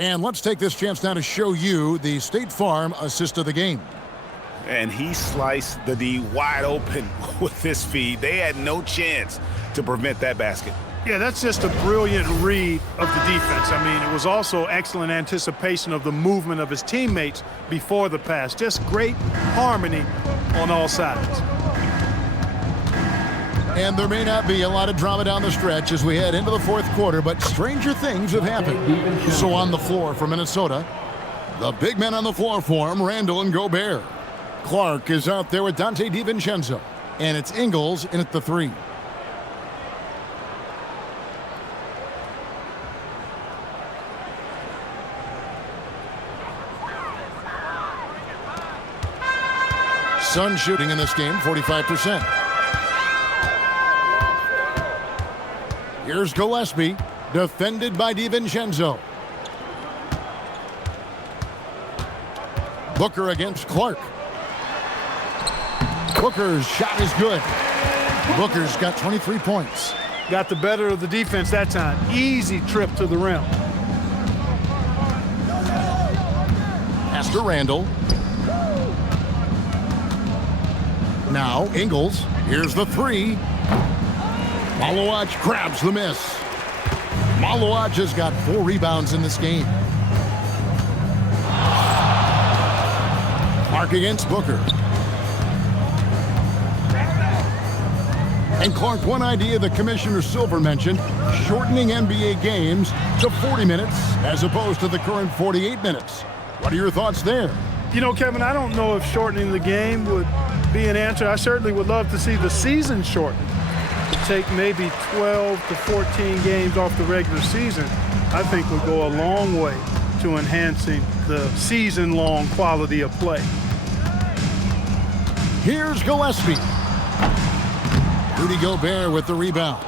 And let's take this chance now to show you the State Farm assist of the game. And he sliced the D wide open with his feed. They had no chance to prevent that basket. Yeah, that's just a brilliant read of the defense. I mean, it was also excellent anticipation of the movement of his teammates before the pass. Just great harmony on all sides. And there may not be a lot of drama down the stretch as we head into the fourth quarter, but stranger things have happened. So on the floor for Minnesota, the big men on the floor for him, Randall and Gobert. Clark is out there with Dante DiVincenzo, and it's Ingles in at the 3. Suns shooting in this game, 45%. Here's Gillespie, defended by DiVincenzo. Booker against Clark. Booker's shot is good. Booker's got 23 points. Got the better of the defense that time. Easy trip to the rim. Pass to Randall. Now Ingles. Here's the 3. Malawach grabs the miss. Malawach has got 4 rebounds in this game. Clark against Booker. And Clark, one idea that Commissioner Silver mentioned, shortening NBA games to 40 minutes as opposed to the current 48 minutes. What are your thoughts there? You know, Kevin, I don't know if shortening the game would be an answer. I certainly would love to see the season shortened. To take maybe 12 to 14 games off the regular season, I think would go a long way to enhancing the season-long quality of play. Here's Gillespie. Rudy Gobert with the rebound.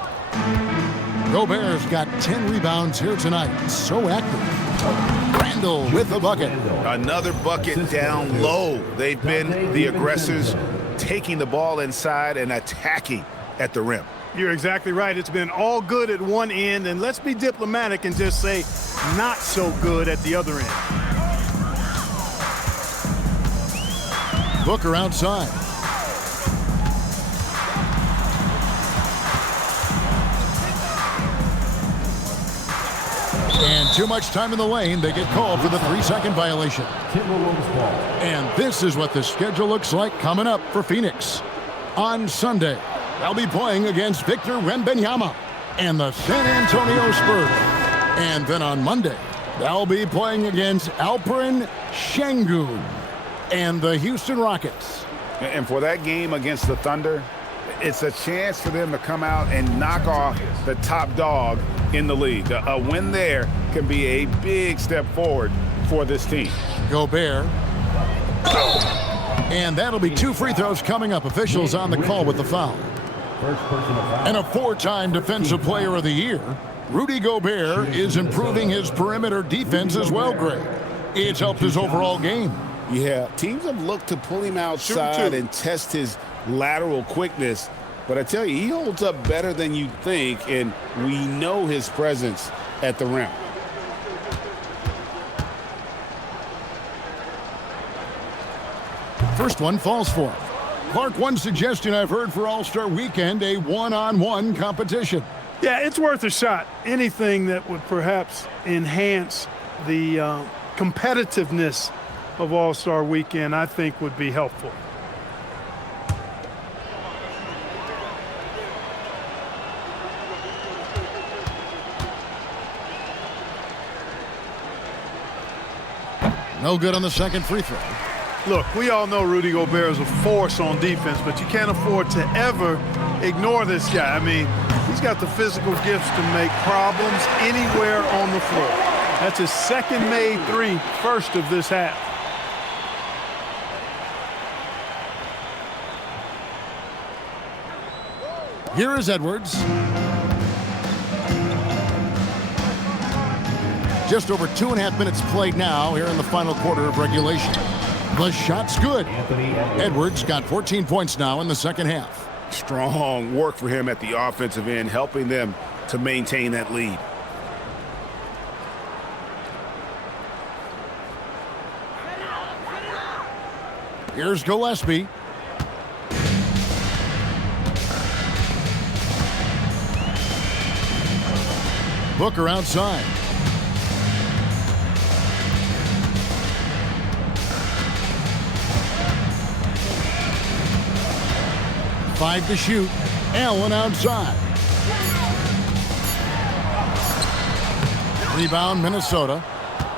Gobert's got 10 rebounds here tonight. So active. Randall with the bucket. Another bucket down low. They've been the aggressors, taking the ball inside and attacking at the rim. You're exactly right. It's been all good at one end, and let's be diplomatic and just say not so good at the other end. Booker outside. And too much time in the lane. They get called for the 3-second violation. And this is what the schedule looks like coming up for Phoenix. On Sunday, they'll be playing against Victor Wembanyama and the San Antonio Spurs. And then on Monday, they'll be playing against Alperen Şengün and the Houston Rockets. And for that game against the Thunder, it's a chance for them to come out and knock off the top dog in the league. A win there can be a big step forward for this team. Gobert. And that'll be 2 free throws coming up. Officials on the call with the foul. And a 4-time Defensive Player of the Year, Rudy Gobert is improving his perimeter defense as well, Greg. It's helped his overall game. Yeah, teams have looked to pull him outside and test his lateral quickness. But I tell you, he holds up better than you think, and we know his presence at the rim. First one falls for him. Clark, one suggestion I've heard for All-Star Weekend, a one-on-one competition. Yeah, it's worth a shot. Anything that would perhaps enhance the competitiveness of All-Star Weekend, I think would be helpful. No good on the second free throw. Look, we all know Rudy Gobert is a force on defense, but you can't afford to ever ignore this guy. I mean, he's got the physical gifts to make problems anywhere on the floor. That's his second made three, first of this half. Here is Edwards. Just over 2.5 minutes played now here in the final quarter of regulation. The shot's good. Edwards got 14 points now in the second half. Strong work for him at the offensive end, helping them to maintain that lead. Here's Gillespie. Booker outside. Five to shoot. Allen outside. Rebound, Minnesota.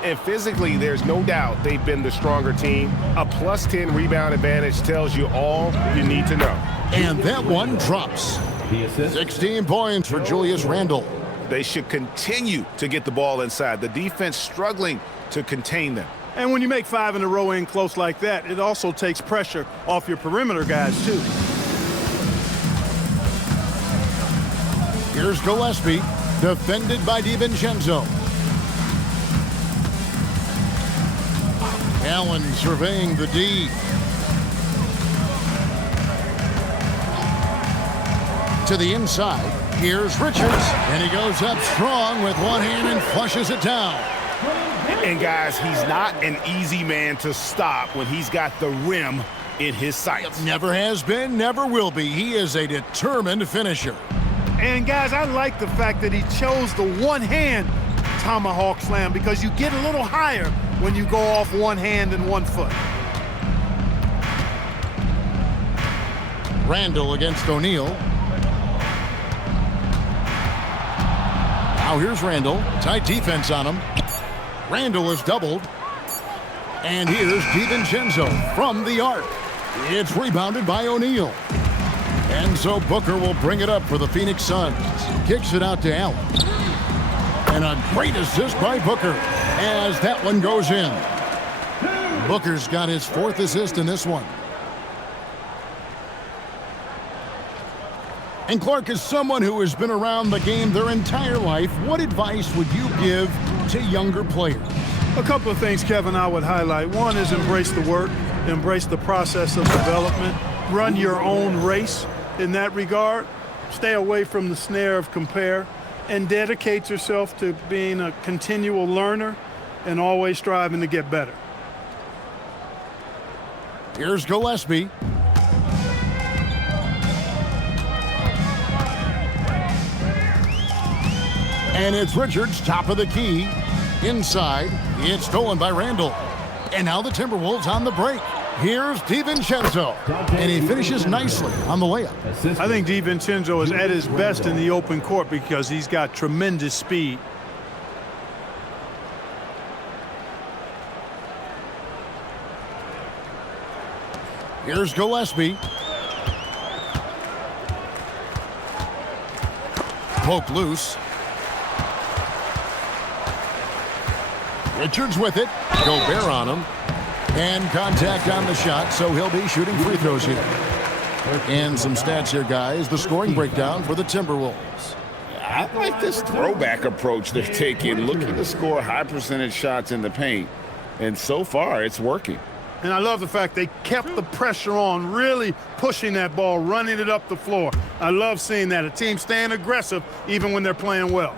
And physically, there's no doubt they've been the stronger team. A plus 10 rebound advantage tells you all you need to know. And that one drops. 16 points for Julius Randle. They should continue to get the ball inside. The defense struggling to contain them. And when you make 5 in a row in close like that, it also takes pressure off your perimeter guys, too. Here's Gillespie, defended by DiVincenzo. Allen surveying the D. To the inside. Here's Richards, and he goes up strong with one hand and flushes it down. And guys, he's not an easy man to stop when he's got the rim in his sights. Never has been, never will be. He is a determined finisher. And guys, I like the fact that he chose the one-hand tomahawk slam because you get a little higher when you go off one hand and 1 foot. Randall against O'Neal. Now here's Randall. Tight defense on him. Randall is doubled. And here's DiVincenzo from the arc. It's rebounded by O'Neal. And so Booker will bring it up for the Phoenix Suns. Kicks it out to Allen. And a great assist by Booker as that one goes in. Booker's got his 4th assist in this one. And Clark, is someone who has been around the game their entire life, what advice would you give to younger players? A couple of things, Kevin, I would highlight. One is embrace the work, embrace the process of development, run your own race in that regard, stay away from the snare of compare, and dedicate yourself to being a continual learner and always striving to get better. Here's Gillespie. And it's Richards, top of the key. Inside, it's stolen by Randall. And now the Timberwolves on the break. Here's DiVincenzo. And he finishes nicely on the layup. I think DiVincenzo is at his best in the open court because he's got tremendous speed. Here's Gillespie. Poke loose. Richards with it. Gobert on him. And contact on the shot, so he'll be shooting free throws here. And some stats here, guys. The scoring breakdown for the Timberwolves. I like this throwback approach they're taking, looking to score high percentage shots in the paint. And so far, it's working. And I love the fact they kept the pressure on, really pushing that ball, running it up the floor. I love seeing that. A team staying aggressive even when they're playing well.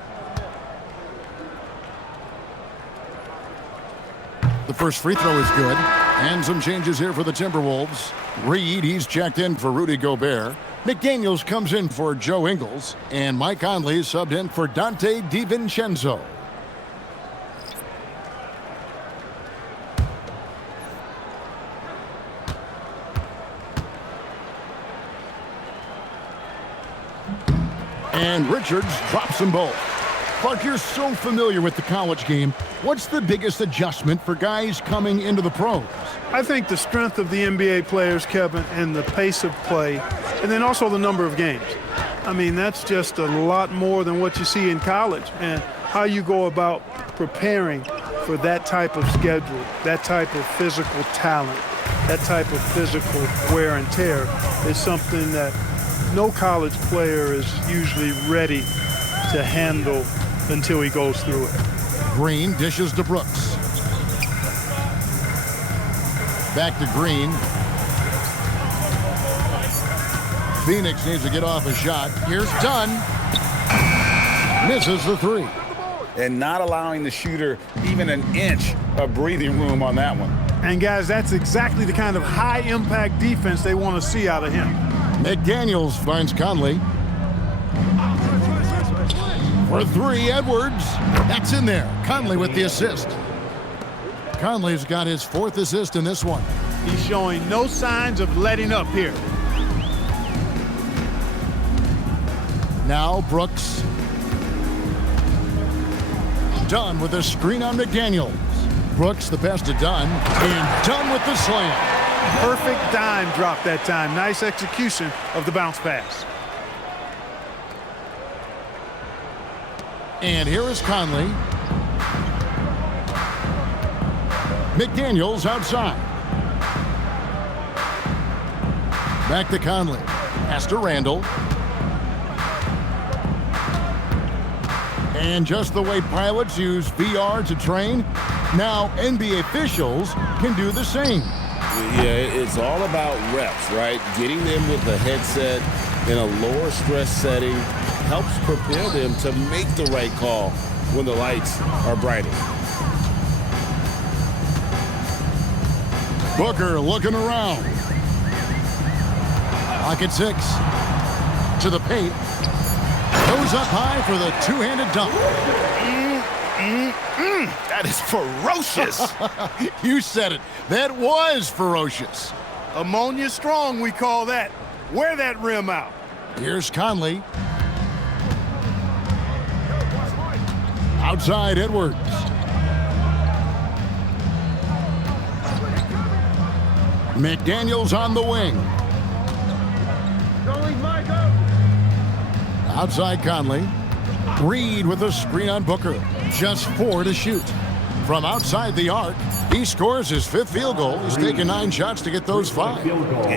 The first free throw is good. And some changes here for the Timberwolves. Reed, he's checked in for Rudy Gobert. McDaniels comes in for Joe Ingles. And Mike Conley subbed in for Dante DiVincenzo. And Richards drops them both. Clark, you're so familiar with the college game. What's the biggest adjustment for guys coming into the pros? I think the strength of the NBA players, Kevin, and the pace of play, and then also the number of games. I mean, that's just a lot more than what you see in college, and how you go about preparing for that type of schedule, that type of physical talent, that type of physical wear and tear is something that no college player is usually ready to handle until he goes through it. Green dishes to Brooks. Back to Green. Phoenix needs to get off a shot. Here's Dunn. Misses the three. And not allowing the shooter even an inch of breathing room on that one. And guys, that's exactly the kind of high-impact defense they want to see out of him. McDaniels finds Conley. For three, Edwards. That's in there. Conley with the assist. Conley's got his 4th assist in this one. He's showing no signs of letting up here. Now Brooks. Dunn with a screen on McDaniels. Brooks the pass to Dunn. And Dunn with the slam. Perfect dime drop that time. Nice execution of the bounce pass. And here is Conley. McDaniels outside. Back to Conley. Pass to Randall. And just the way pilots use VR to train, now NBA officials can do the same. Yeah, it's all about reps, right? Getting them with the headset in a lower stress setting helps prepare them to make the right call when the lights are brightest. Booker looking around. Pocket 6. To the paint. Goes up high for the two-handed dunk. That is ferocious. You said it. That was ferocious. Ammonia strong, we call that. Wear that rim out. Here's Conley. Outside Edwards. McDaniels on the wing. Outside Conley. Reed with a screen on Booker. Just 4 to shoot. From outside the arc, he scores his 5th field goal. He's taken 9 shots to get those 5.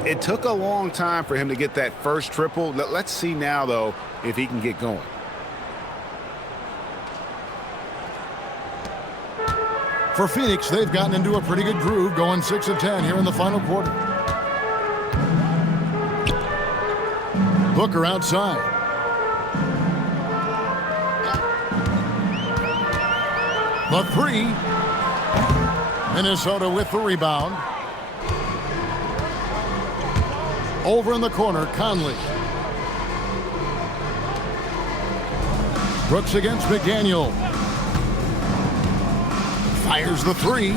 It took a long time for him to get that first triple. Let's see now, though, if he can get going. For Phoenix, they've gotten into a pretty good groove, going 6 of 10 here in the final quarter. Booker outside. The 3. Minnesota with the rebound. Over in the corner, Conley. Brooks against McDaniel. Fires the 3.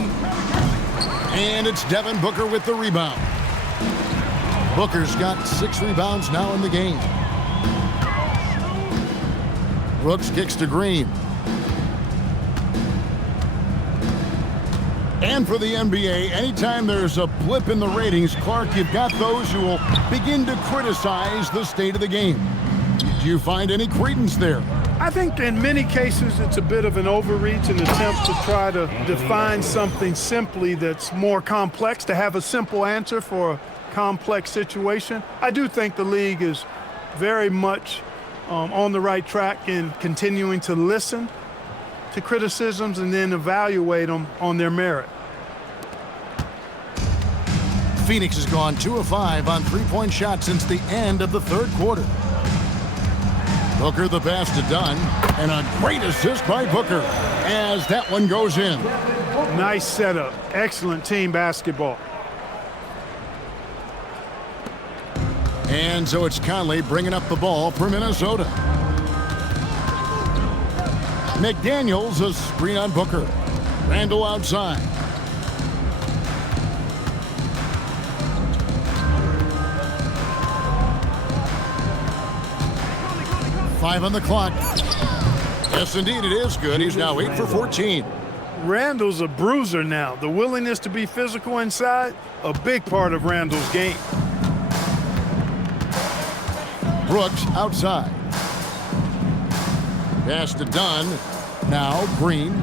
And it's Devin Booker with the rebound. Booker's got 6 rebounds now in the game. Brooks kicks to Green. And for the NBA, anytime there's a blip in the ratings, Clark, you've got those who will begin to criticize the state of the game. Do you find any credence there? I think in many cases it's a bit of an overreach, an attempt to try to define something simply that's more complex, to have a simple answer for a complex situation. I do think the league is very much on the right track in continuing to listen to criticisms and then evaluate them on their merit. Phoenix has gone 2 of 5 on 3-point shots since the end of the 3rd quarter. Booker the pass to Dunn, and a great assist by Booker as that one goes in. Nice setup. Excellent team basketball. And so it's Conley bringing up the ball for Minnesota. McDaniels a screen on Booker. Randall outside. Five on the clock. Yes, indeed, it is good. He's now 8 for 14. Randall's a bruiser now. The willingness to be physical inside, a big part of Randall's game. Brooks outside. Pass to Dunn. Now Green.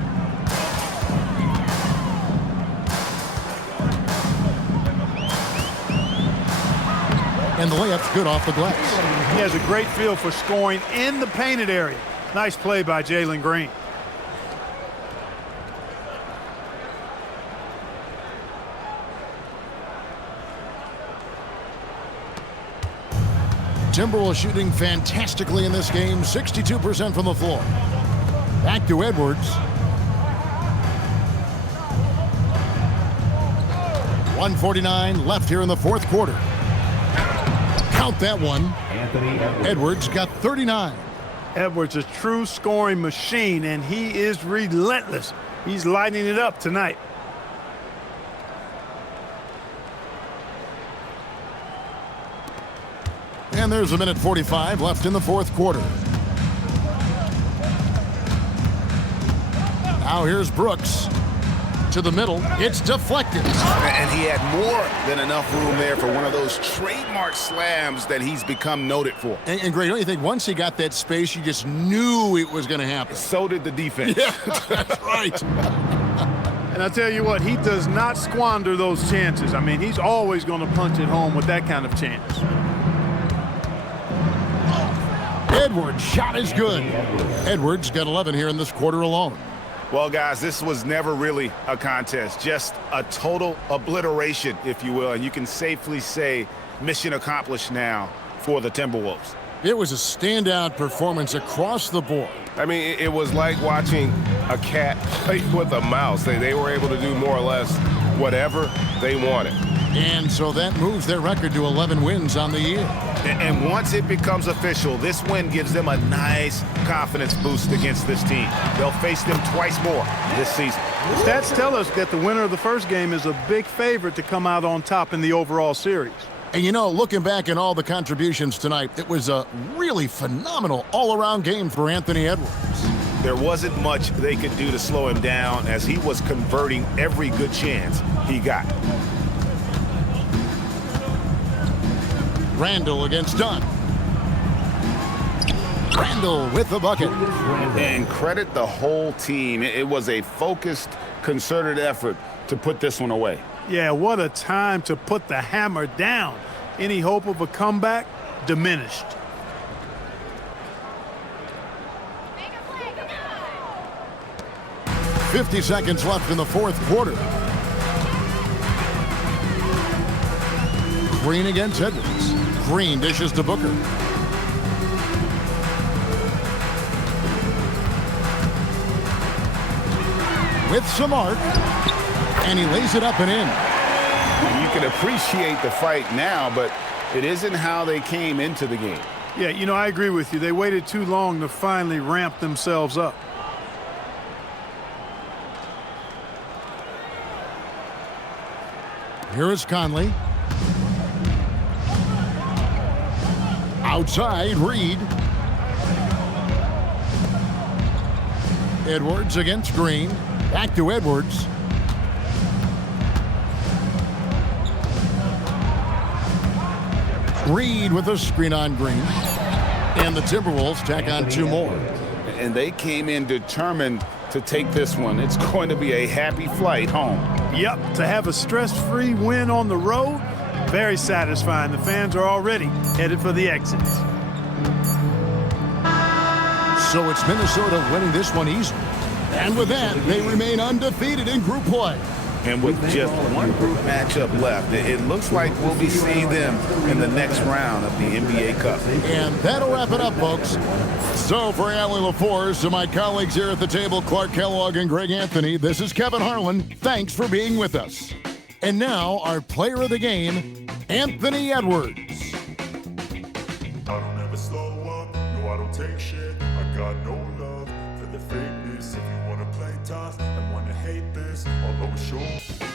And the layup's good off the glass. He has a great feel for scoring in the painted area. Nice play by Jalen Green. Timberwolves shooting fantastically in this game, 62% from the floor. Back to Edwards. 1:49 left here in the 4th quarter. Count that one. Edwards got 39. Edwards, a true scoring machine, and he is relentless. He's lighting it up tonight. And there's 1:45 left in the 4th quarter. Now here's Brooks. To the middle. It's deflected. And he had more than enough room there for one of those trademark slams that he's become noted for. And Greg, don't you think once he got that space, you just knew it was going to happen? So did the defense. Yeah, that's right. And I tell you what, he does not squander those chances. I mean, he's always going to punch it home with that kind of chance. Edwards' shot is good. Edwards got 11 here in this quarter alone. Well, guys, this was never really a contest, just a total obliteration, if you will. And you can safely say mission accomplished now for the Timberwolves. It was a standout performance across the board. I mean, it was like watching a cat play with a mouse. They were able to do more or less whatever they wanted. And so that moves their record to 11 wins on the year. And once it becomes official, this win gives them a nice confidence boost against this team. They'll face them twice more this season. Stats tell us that the winner of the first game is a big favorite to come out on top in the overall series. And you know, looking back at all the contributions tonight, it was a really phenomenal all-around game for Anthony Edwards. there wasn't much they could do to slow him down as he was converting every good chance he got. Randall against Dunn. Randall with the bucket. And credit the whole team. It was a focused, concerted effort to put this one away. Yeah, what a time to put the hammer down. Any hope of a comeback diminished. .50 seconds left in the fourth quarter. Green against Edwards. Green dishes to Booker. With some arc, and he lays it up and in. You can appreciate the fight now, but it isn't how they came into the game. Yeah, you know, I agree with you. They waited too long to finally ramp themselves up. Here is Conley. Outside, Reed. Edwards against Green. Back to Edwards. Reed with a screen on Green. And the Timberwolves tack on two more. And they came in determined to take this one. It's going to be a happy flight home. Yep, to have a stress-free win on the road, very satisfying. The fans are already headed for the exits. So it's Minnesota winning this one easily. And with that, they remain undefeated in group play. And with just one group matchup left, it looks like we'll be seeing them in the next round of the NBA Cup. And that'll wrap it up, folks. So for Allie LaForce and my colleagues here at the table, Clark Kellogg and Greg Anthony, this is Kevin Harlan. Thanks for being with us. And now, our player of the game, Anthony Edwards. I don't ever slow up, no I don't take shit. I got no love for the fakeness. If you wanna play tough and wanna hate this, I'll always show.